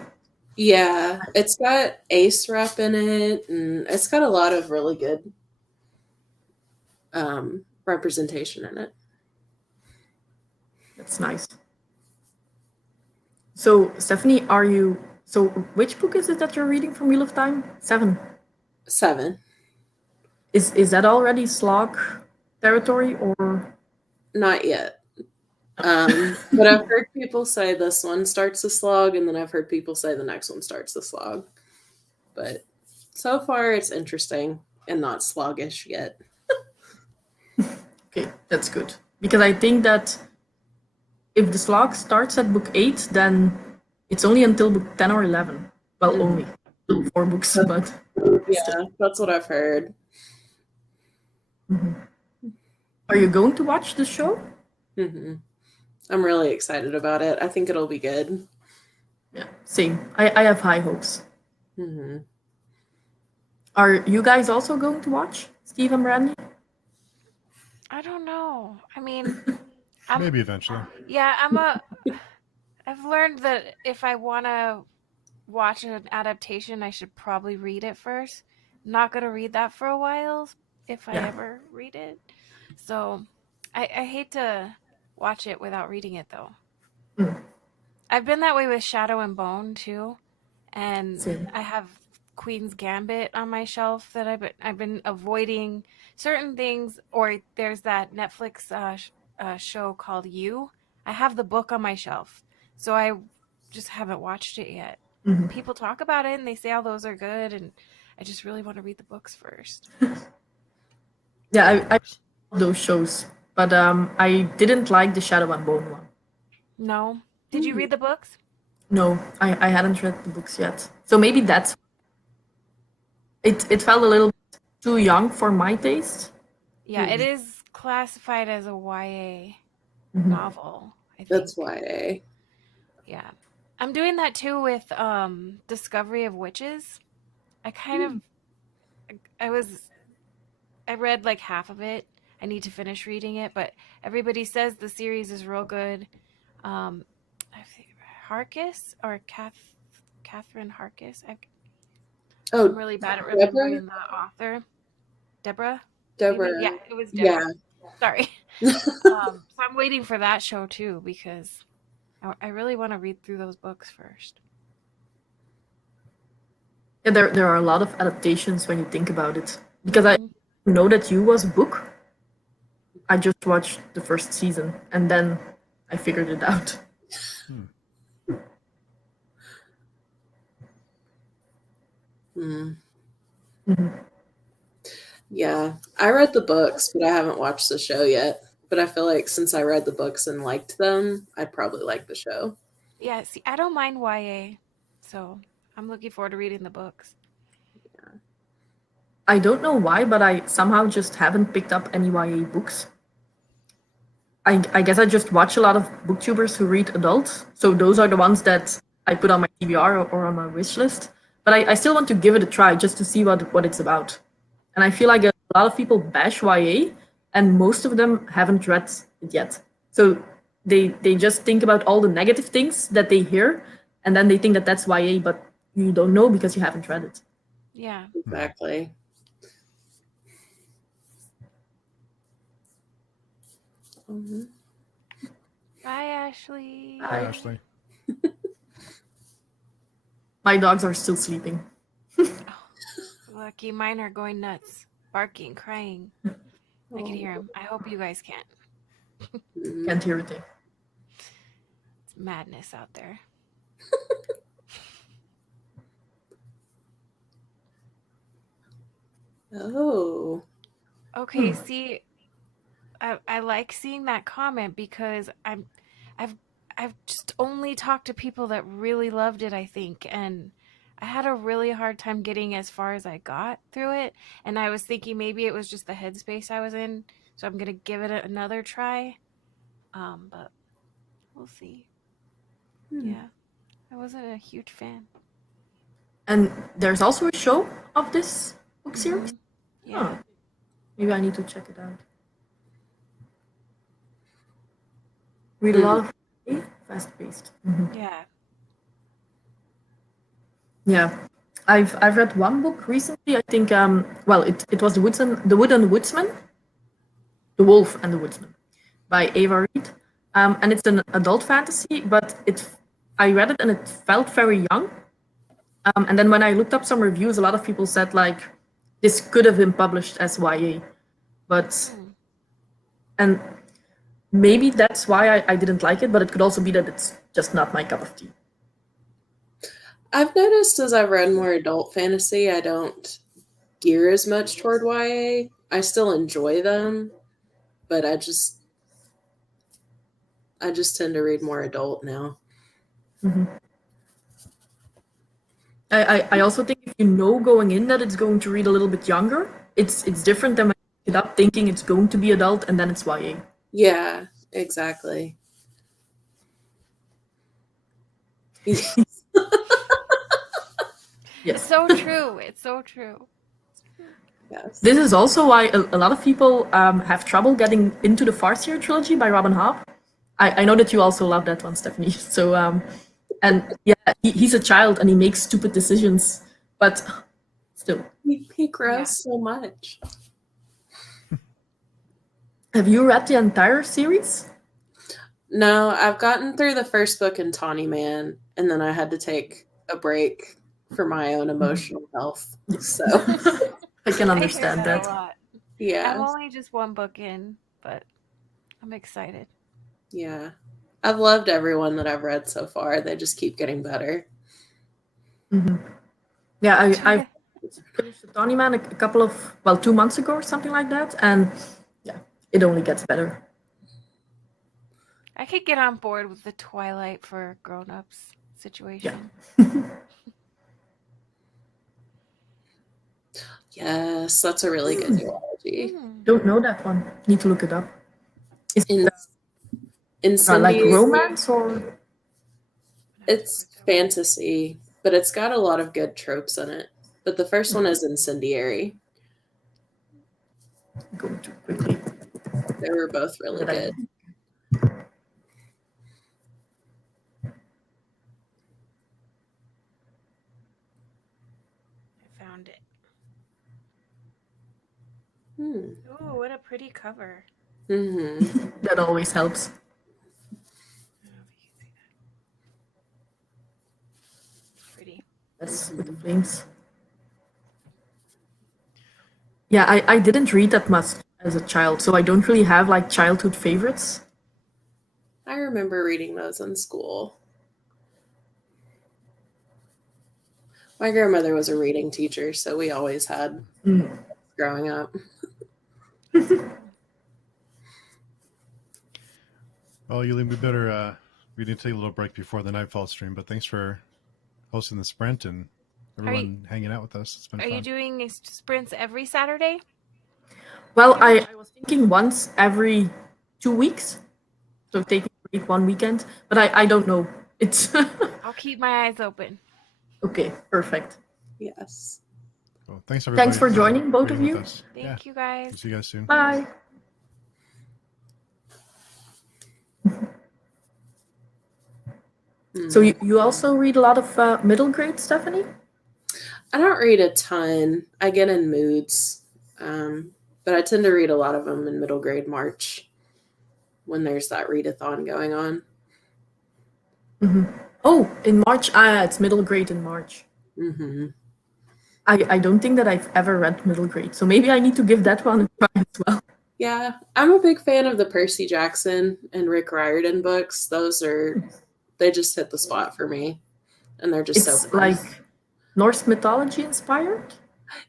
Yeah, it's got Ace Rep in it, and it's got a lot of really good representation in it. That's nice. So, Stephanie, so which book is it that you're reading from Wheel of Time? 7. 7. Is that already slog territory or? Not yet. But I've heard people say this one starts the slog, and then I've heard people say the next one starts the slog. But so far, it's interesting and not sluggish yet. Okay, that's good. Because I think that if the slog starts at book 8, then it's only until book 10 or 11. Well, only 4 books, but yeah, that's what I've heard. Mm-hmm. Are you going to watch the show? Mm-hmm. I'm really excited about it. I think it'll be good. Yeah, same. I have high hopes. Mm-hmm. Are you guys also going to watch, Steve and Brandie? I don't know. I mean, Maybe eventually. Yeah, I've learned that if I want to watch an adaptation, I should probably read it first. I'm not going to read that for a while if I ever read it. So I hate to watch it without reading it, though. I've been that way with Shadow and Bone, too. And Same. I have Queen's Gambit on my shelf that I've been avoiding certain things. Or there's that Netflix show called You. I have the book on my shelf, so I just haven't watched it yet. Mm-hmm. People talk about it and they say all those are good, and I just really want to read the books first. Yeah, I love those shows, but I didn't like the Shadow and Bone one. No, did you read the books? No, I hadn't read the books yet. So maybe that's it felt a little bit too young for my taste. Yeah, it is classified as a YA novel, I think. That's YA. Yeah. I'm doing that too with Discovery of Witches. I read like half of it. I need to finish reading it, but everybody says the series is real good. I think Harkis or Catherine Harkis. I'm really bad at remembering the author. Deborah? Deborah. Maybe? Yeah, it was Deborah. Yeah. Sorry. So I'm waiting for that show too because I really want to read through those books first. Yeah, there are a lot of adaptations when you think about it. Because I Mhm. know that You was a book. I just watched the first season and then I figured it out. Mm. Mhm. Yeah, I read the books, but I haven't watched the show yet. But I feel like since I read the books and liked them, I'd probably like the show. Yeah, see, I don't mind YA, so I'm looking forward to reading the books. I don't know why, but I somehow just haven't picked up any YA books. I guess I just watch a lot of booktubers who read adult, so those are the ones that I put on my TBR or on my wish list. But I still want to give it a try just to see what it's about. And I feel like a lot of people bash YA, and most of them haven't read it yet. So they just think about all the negative things that they hear, and then they think that that's YA, but you don't know because you haven't read it. Yeah. Exactly. Mhm. Bye, Ashley. Bye. Ashley. My dogs are still sleeping. Lucky, mine are going nuts, barking, crying. I can hear them. I hope you guys can't. Mhm. Can't hear a thing. It's madness out there. Oh. Okay, see, I like seeing that comment because I've just only talked to people that really loved it, I think, and I had a really hard time getting as far as I got through it, and I was thinking maybe it was just the headspace I was in, so I'm gonna give it another try. But we'll see. Yeah, I wasn't a huge fan. And there's also a show of this book series. Mhm. Yeah. Oh, maybe I need to check it out. Read a lot of fast paced. Yeah. Yeah. I've read one book recently. I think well it was the Wood and the Woodsman, The Wolf and the Woodsman by Ava Reed. And it's an adult fantasy, but I read it and it felt very young. And then when I looked up some reviews, a lot of people said like this could have been published as YA, but and maybe that's why I didn't like it, but it could also be that it's just not my cup of tea. I've noticed as I've read more adult fantasy, I don't gear as much toward YA. I still enjoy them, but I just tend to read more adult now. I also think if you know going in that it's going to read a little bit younger, it's different than when you pick it up thinking it's going to be adult and then it's YA. Yeah, exactly. It's Yes. so true. It's so true. Yes. This is also why a lot of people have trouble getting into the Farseer trilogy by Robin Hobb. I know that you also love that one, Stephanie. So, and yeah, he's a child and he makes stupid decisions, but still. He grows Yeah. so much. Have you read the entire series? No, I've gotten through the first book in Tawny Man, and then I had to take a break for my own emotional health. So, I can I hear understand that that. a lot. yeah. I'm only just one book in, but I'm excited. Yeah. I've loved everyone that I've read so far. They just keep getting better. Yeah, I finished the Tawny Man a couple of, well, 2 months ago or something like that, and yeah, it only gets better. I could get on board with the Twilight for grown-ups situation. Yes, that's a really good duology. Don't know that one. Need to look it up. Is In, it like Incendiary, romance or? it's fantasy, but it's got a lot of good tropes in it. But the first one is Incendiary. Going too quickly. They were both really good. I found it. Hmm. Ooh, what a pretty cover. Mm-hmm. That always helps. I don't know if you can see that. Pretty. Yes, with the flames. Yeah, I didn't read that much as a child, so I don't really have like childhood favorites. I remember reading those in school. My grandmother was a reading teacher, so we always had growing up. Well, Yuli, we need to take a little break before the Nightfall stream, but thanks for hosting the sprint and everyone hanging out with us. It's been Are fun. you doing sprints every Saturday? Well, I was thinking once every 2 weeks, so taking a break one weekend, but I don't know. It's I'll keep my eyes open. okay, perfect. Yes. Well, thanks everybody. Thanks for joining, both of reading you. with us. Thank you guys. See you guys soon. Bye. So you also read a lot of middle grade, Stephanie? I don't read a ton. I get in moods, but I tend to read a lot of them in middle grade March when there's that readathon going on. Oh, in March. It's middle grade in March. Mm-hmm. I don't think that I've ever read middle grade, so maybe I need to give that one a try as well. Yeah, I'm a big fan of the Percy Jackson and Rick Riordan books. They just hit the spot for me, and they're just so It's fun. like Norse mythology inspired.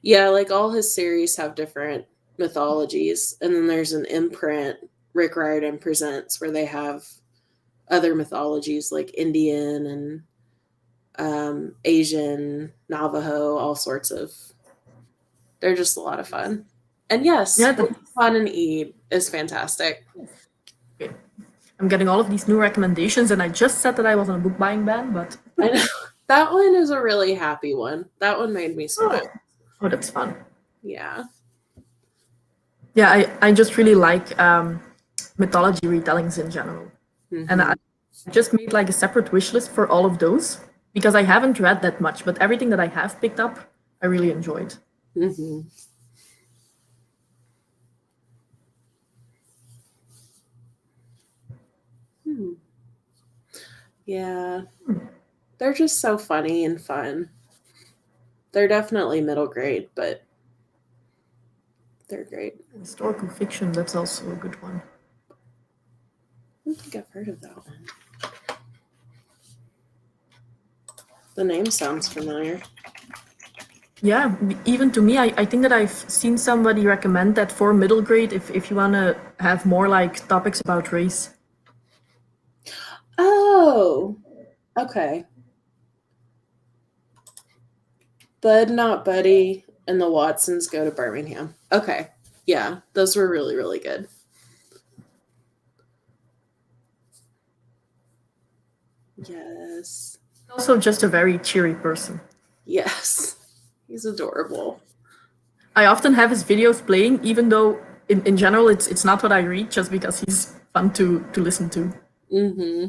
Yeah, like all his series have different mythologies, and then there's an imprint, Rick Riordan Presents, where they have other mythologies like Indian and Asian, Navajo, all sorts of. They're just a lot of fun. And yes, Yeah, Fun and Eat is fantastic. okay. I'm getting all of these new recommendations, and I just said that I was on a book buying ban, but I know that one is a really happy one. That one made me smile. oh, that's fun. Yeah. Yeah, I just really like mythology retellings in general. Mhm. And I just made like a separate wish list for all of those because I haven't read that much, but everything that I have picked up, I really enjoyed. Mhm. Hmm. Yeah. They're just so funny and fun. They're definitely middle grade, but they're great. Historical fiction, that's also a good one. I don't think I've heard of that one. The name sounds familiar. Yeah, even to me, I think that I've seen somebody recommend that for middle grade if you want to have more like topics about race. Oh, okay. Bud Not Buddy and the Watsons Go to Birmingham. Okay. Yeah, those were really, really good. Yes. Also, just a very cheery person. Yes. He's adorable. I often have his videos playing, even though in general it's not what I read, just because he's fun to listen to. Mm-hmm.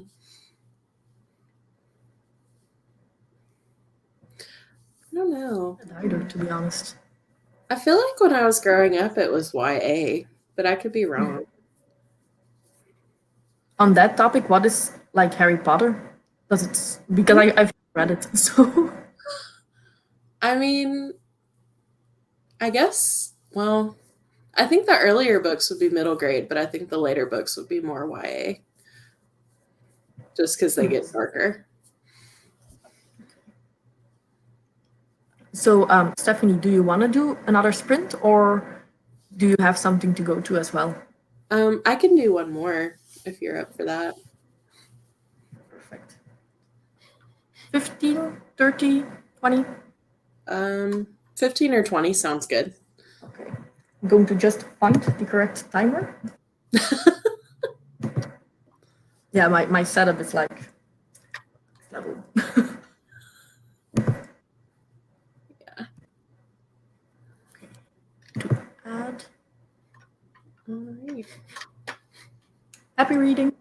I don't know. Either, to be honest. I feel like when I was growing up, it was YA, but I could be wrong. On that topic, what is like Harry Potter? Because I've read it, so I mean, I guess, well, I think the earlier books would be middle grade, but I think the later books would be more YA. Just because they get darker. So, Stephanie, do you want to do another sprint, or do you have something to go to as well? I can do one more if you're up for that. Perfect. 15, 30, 20? 15 or 20 sounds good. Okay. I'm going to just find the correct timer. Yeah, my setup is like level. Yeah. Okay. To add. All right. Happy reading.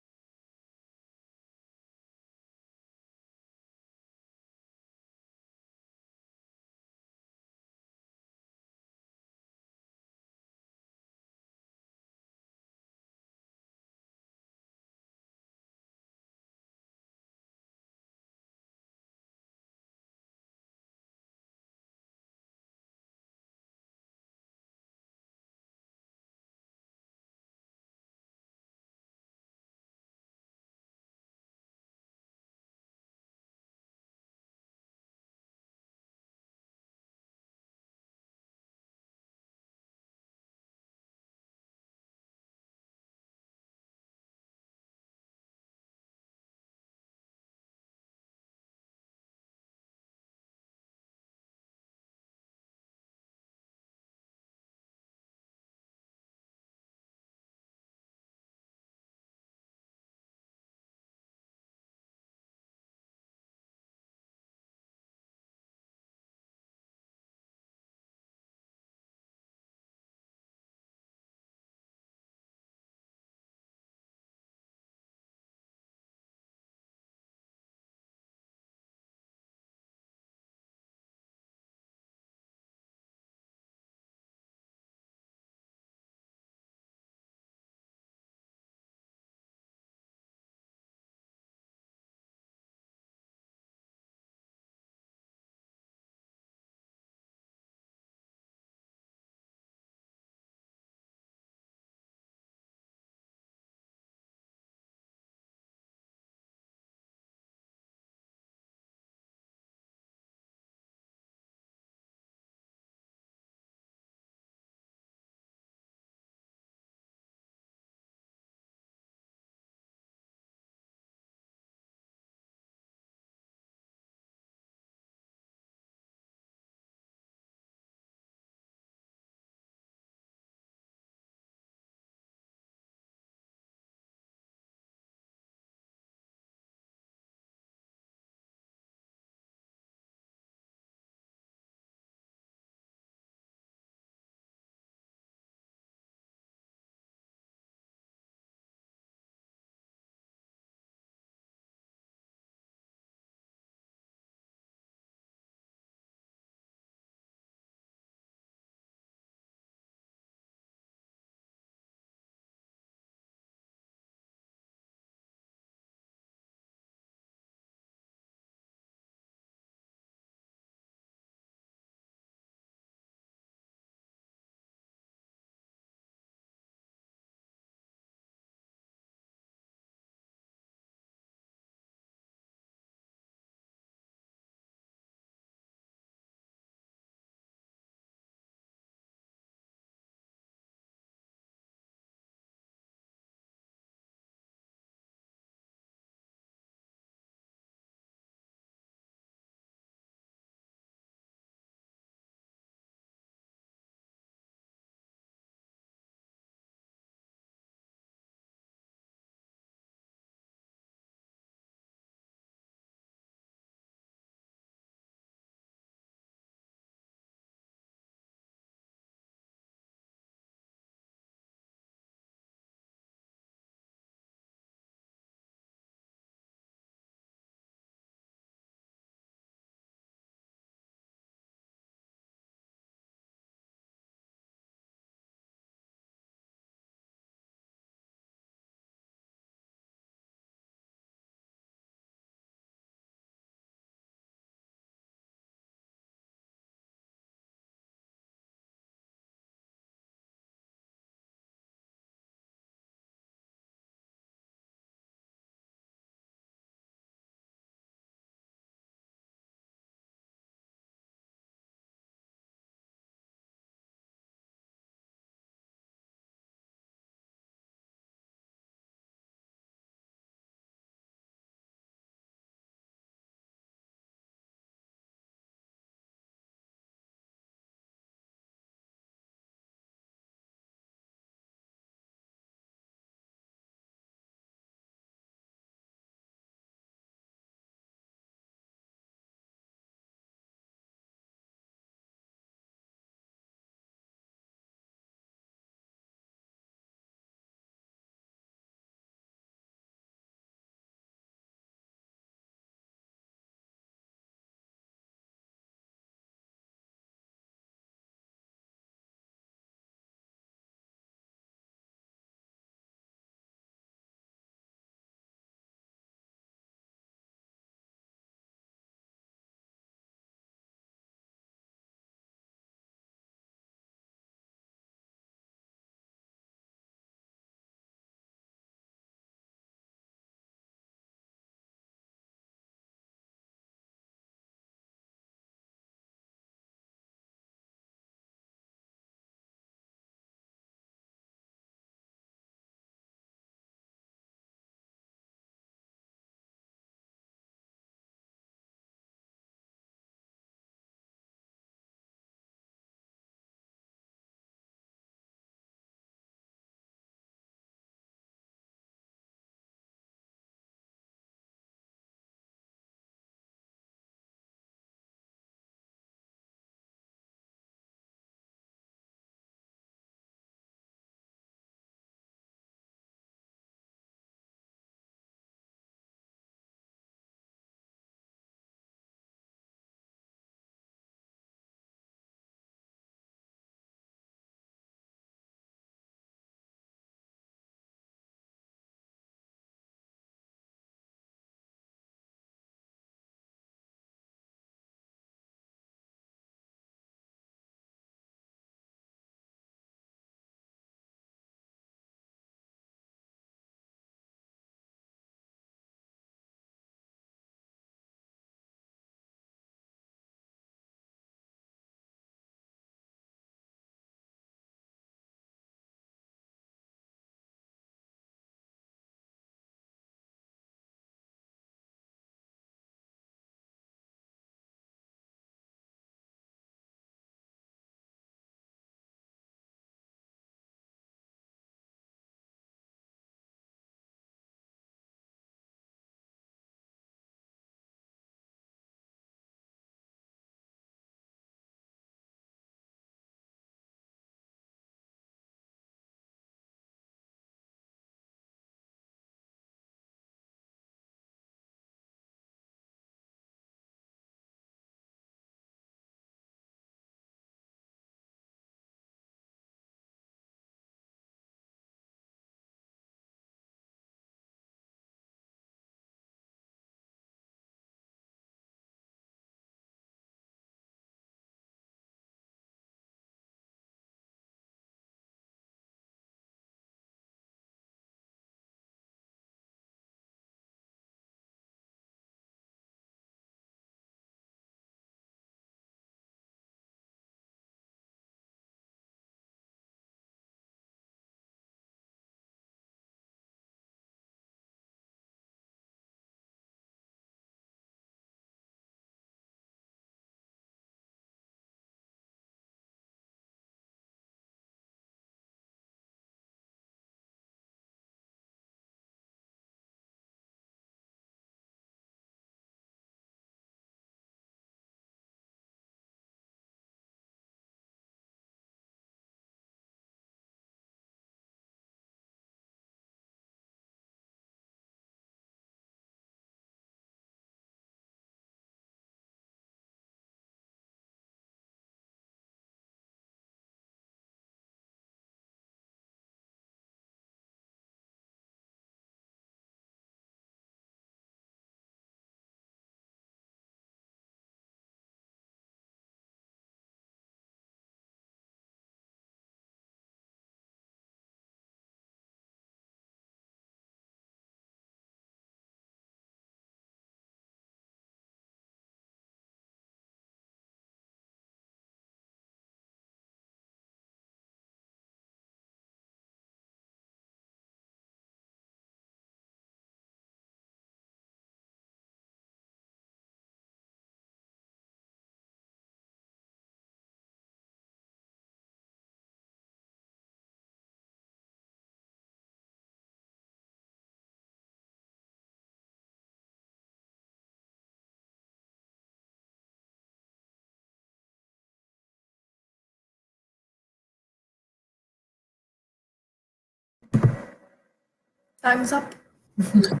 Time's up. That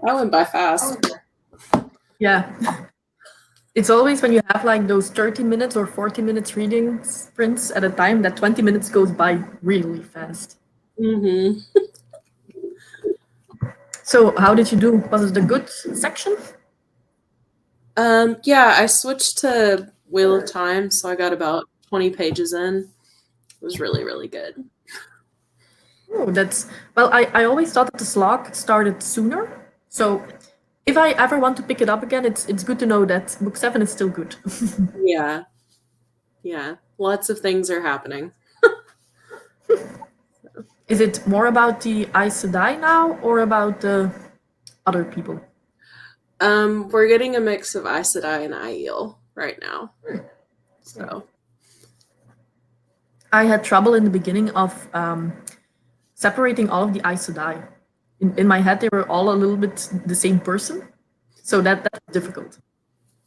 went by fast. Yeah. It's always when you have like those 30 minutes or 40 minutes reading sprints at a time that 20 minutes goes by really fast. Mm-hmm. So how did you do? Was it the good section? Yeah, I switched to Wheel of Time, so I got about 20 pages in. It was really, really good. Oh, I always thought that the slog started sooner. So if I ever want to pick it up again, it's good to know that book 7 is still good. Yeah. Yeah. Lots of things are happening. Is it more about the Aes Sedai now or about the other people? We're getting a mix of Aes Sedai and Aiel right now. So I had trouble in the beginning of separating all of the Aes Sedai. In my head, they were all a little bit the same person. So that's difficult.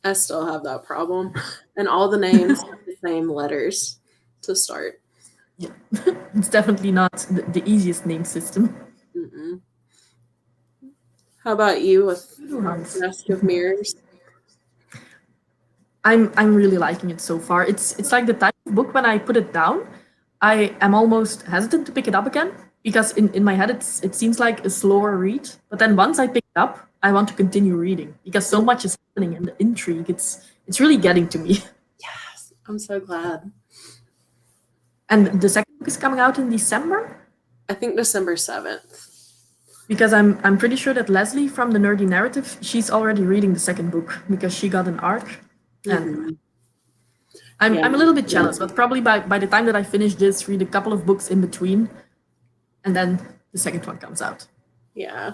I still have that problem. And all the names have the same letters to start. Yeah. It's definitely not the easiest name system. Mm-mm. How about you with Hans. Mask of Mirrors? I'm really liking it so far. It's like the type of book when I put it down, I am almost hesitant to pick it up again because in my head it seems like a slower read. But then once I pick it up, I want to continue reading because so much is happening and the intrigue it's really getting to me. Yes, I'm so glad. And the second book is coming out in December I think December 7th. because I'm pretty sure that Leslie from the Nerdy Narrative, she's already reading the second book because she got an arc. And I'm a little bit jealous, but probably by the time that I finish this, read a couple of books in between, and then the second one comes out. Yeah.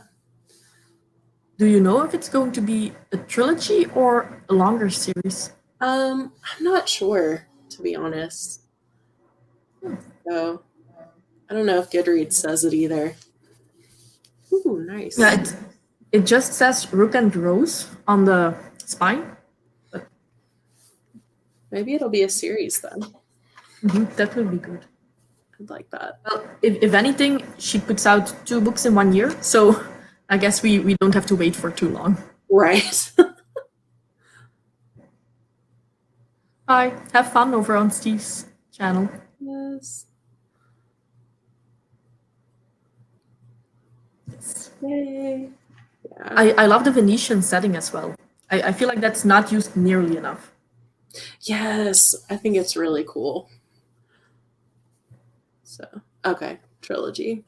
Do you know if it's going to be a trilogy or a longer series? I'm not sure, to be honest. So I don't know if Goodreads says it either. Ooh, nice. Yeah, it just says Rook and Rose on the spine. Maybe it'll be a series then. That would be good. I'd like that. Well, if anything, she puts out 2 books in 1 year, so I guess we don't have to wait for too long. Right. Bye. Have fun over on Steve's channel. Yes. Yay. Yeah. I love the Venetian setting as well. I feel like that's not used nearly enough. Yes, I think it's really cool. So, okay, trilogy.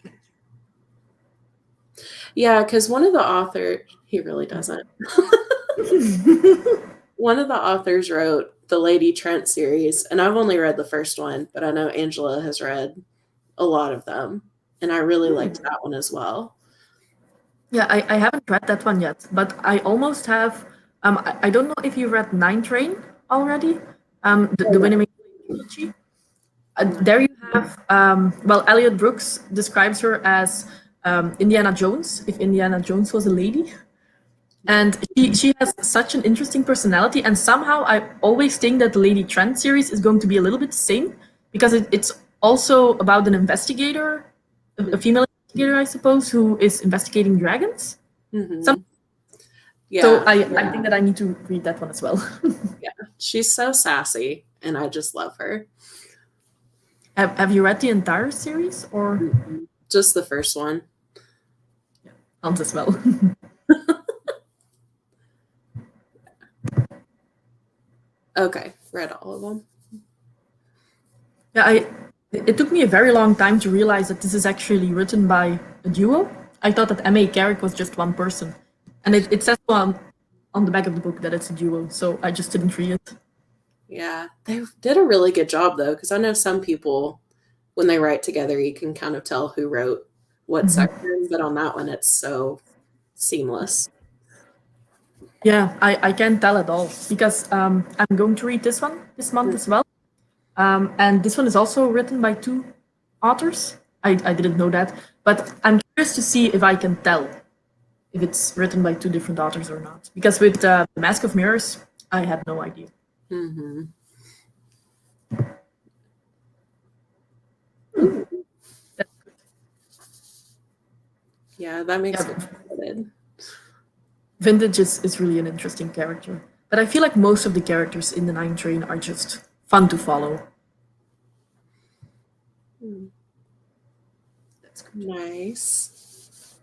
Yeah, because one of the authors, he really doesn't. One of the authors wrote the Lady Trent series, and I've only read the first one, but I know Angela has read a lot of them, and I really liked that one as well. Yeah, I haven't read that one yet, but I almost have. I don't know if you read Nine Train already. The Winnie trilogy. There you have. Well, Elliot Brooks describes her as Indiana Jones, if Indiana Jones was a lady. And she has such an interesting personality, and somehow I always think that the Lady Trent series is going to be a little bit the same because it's also about an investigator, a female investigator, I suppose, who is investigating dragons. Yeah. So I think that I need to read that one as well. Yeah, she's so sassy, and I just love her. Have you read the entire series or Just the first one? Hans as well? Okay, read all of them. Yeah, it took me a very long time to realize that this is actually written by a duo. I thought that M.A. Carrick was just one person. And it says on the back of the book that it's a duo, so I just didn't read it. Yeah, they did a really good job, though, because I know some people, when they write together, you can kind of tell who wrote what section, but on that one, it's so seamless. Yeah, I can't tell at all because I'm going to read this one this month as well. And this one is also written by 2 authors. I didn't know that, but I'm curious to see if I can tell if it's written by 2 different authors or not. Because with the Mask of Mirrors, I had no idea. Yeah, that makes Yeah. me excited. Vintage is really an interesting character. But I feel like most of the characters in the Nine Train are just fun to follow. That's good. Nice.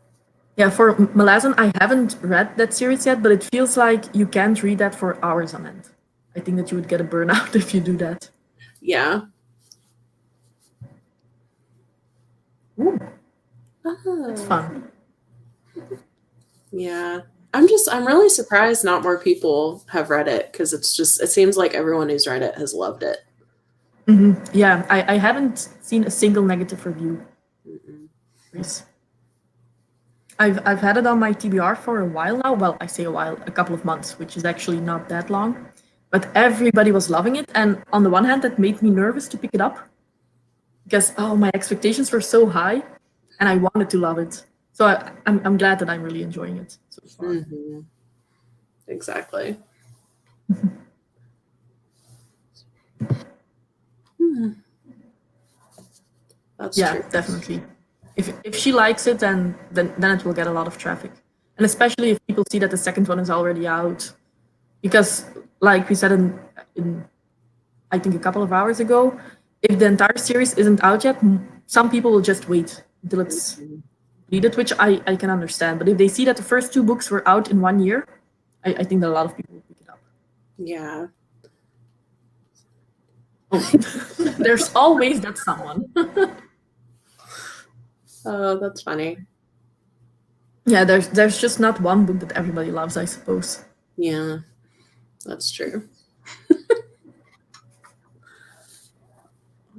Yeah, for Malazan, I haven't read that series yet, but it feels like you can't read that for hours on end. I think that you would get a burnout if you do that. Yeah. Ooh, Oh, that's fun. yeah. I'm really surprised not more people have read it because it seems like everyone who's read it has loved it. Yeah, I haven't seen a single negative review. Yes. I've had it on my TBR for a while now. Well, I say a while, a couple of months, which is actually not that long. But everybody was loving it, and on the one hand, that made me nervous to pick it up because my expectations were so high, and I wanted to love it. So I'm glad that I'm really enjoying it so far. Mm-hmm. Exactly. That's Yeah, true. definitely. If she likes it, then it will get a lot of traffic, and especially if people see that the second one is already out, because like we said in I think a couple of hours ago, if the entire series isn't out yet, some people will just wait until it's completed, which I can understand. But if they see that the first two books were out in 1 year, I think that a lot of people will pick it up. Yeah. There's always that someone. Oh, that's funny. Yeah, there's just not one book that everybody loves, I suppose. Yeah, that's true.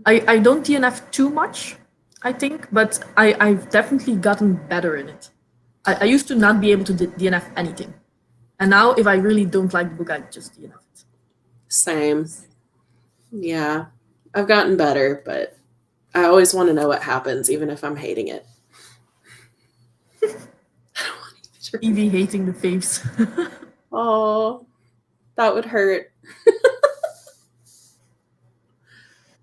I don't DNF too much, I think, but I've definitely gotten better in it. I used to not be able to DNF anything. And now if I really don't like the book, I just DNF it. Same. Yeah. I've gotten better, but I always want to know what happens, even if I'm hating it. Evie hating the faves. Oh, that would hurt.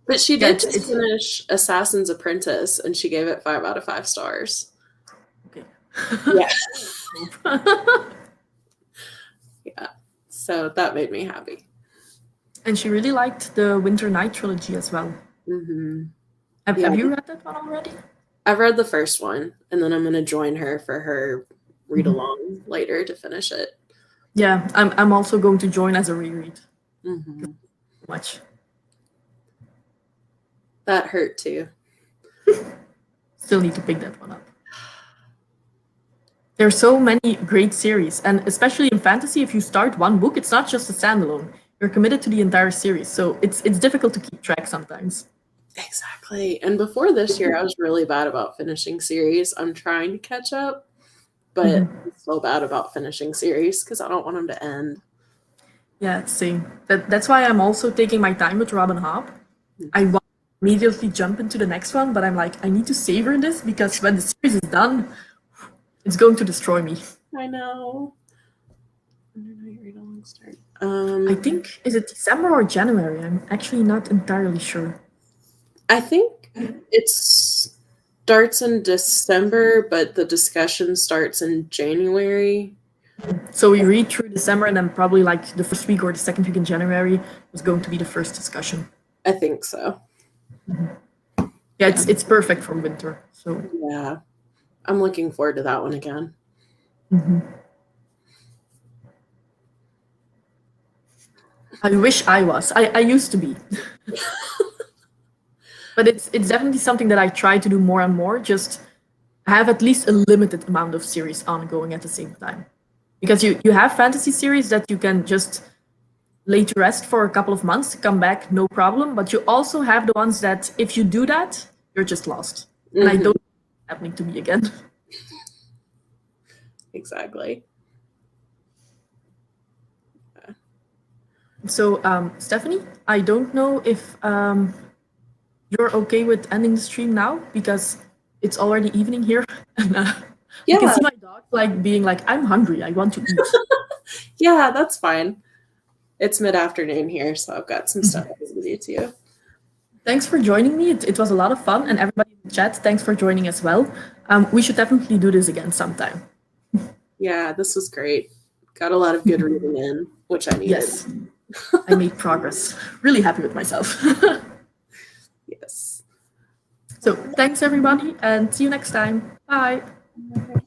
But she did just finish Assassin's Apprentice, and she gave it 5 out of 5 stars. Okay. Yeah. Yeah. So that made me happy. And she really liked the Winter Night trilogy as well. Mm-hmm. Have you read that one already? I've read the first one, and then I'm going to join her for her read along later to finish it. Yeah, I'm also going to join as a reread. Mm-hmm. Much. That hurt too. Still need to pick that one up. There are so many great series, and especially in fantasy, if you start one book, it's not just a standalone. You're committed to the entire series, so it's difficult to keep track sometimes. Exactly. And before this year, I was really bad about finishing series. I'm trying to catch up, but I'm so bad about finishing series because I don't want them to end. Yeah, same. That's why I'm also taking my time with Robin Hobb. I want to immediately jump into the next one, but I'm like, I need to savor this because when the series is done, it's going to destroy me. I know. I think, is it December or January? I'm actually not entirely sure. I think it starts in December, but the discussion starts in January. So we read through December, and then probably like the first week or the second week in January was going to be the first discussion. I think so. Yeah, it's perfect for winter. So yeah, I'm looking forward to that one again. I wish I was. I used to be. But it's definitely something that I try to do more and more, just have at least a limited amount of series ongoing at the same time. Because you have fantasy series that you can just lay to rest for a couple of months, come back, no problem. But you also have the ones that if you do that, you're just lost. And I don't want it happening to me again. Exactly. So, Stephanie, I don't know if you're okay with ending the stream now because it's already evening here. And you can see my dog like being like, I'm hungry. I want to eat. Yeah, that's fine. It's mid-afternoon here, so I've got some stuff I need to do too. Thanks for joining me. It was a lot of fun, and everybody in the chat, thanks for joining as well. We should definitely do this again sometime. Yeah, this was great. Got a lot of good reading in, which I needed. Yes, I made progress. Really happy with myself. Yes. So thanks everybody, and see you next time. Bye. Okay.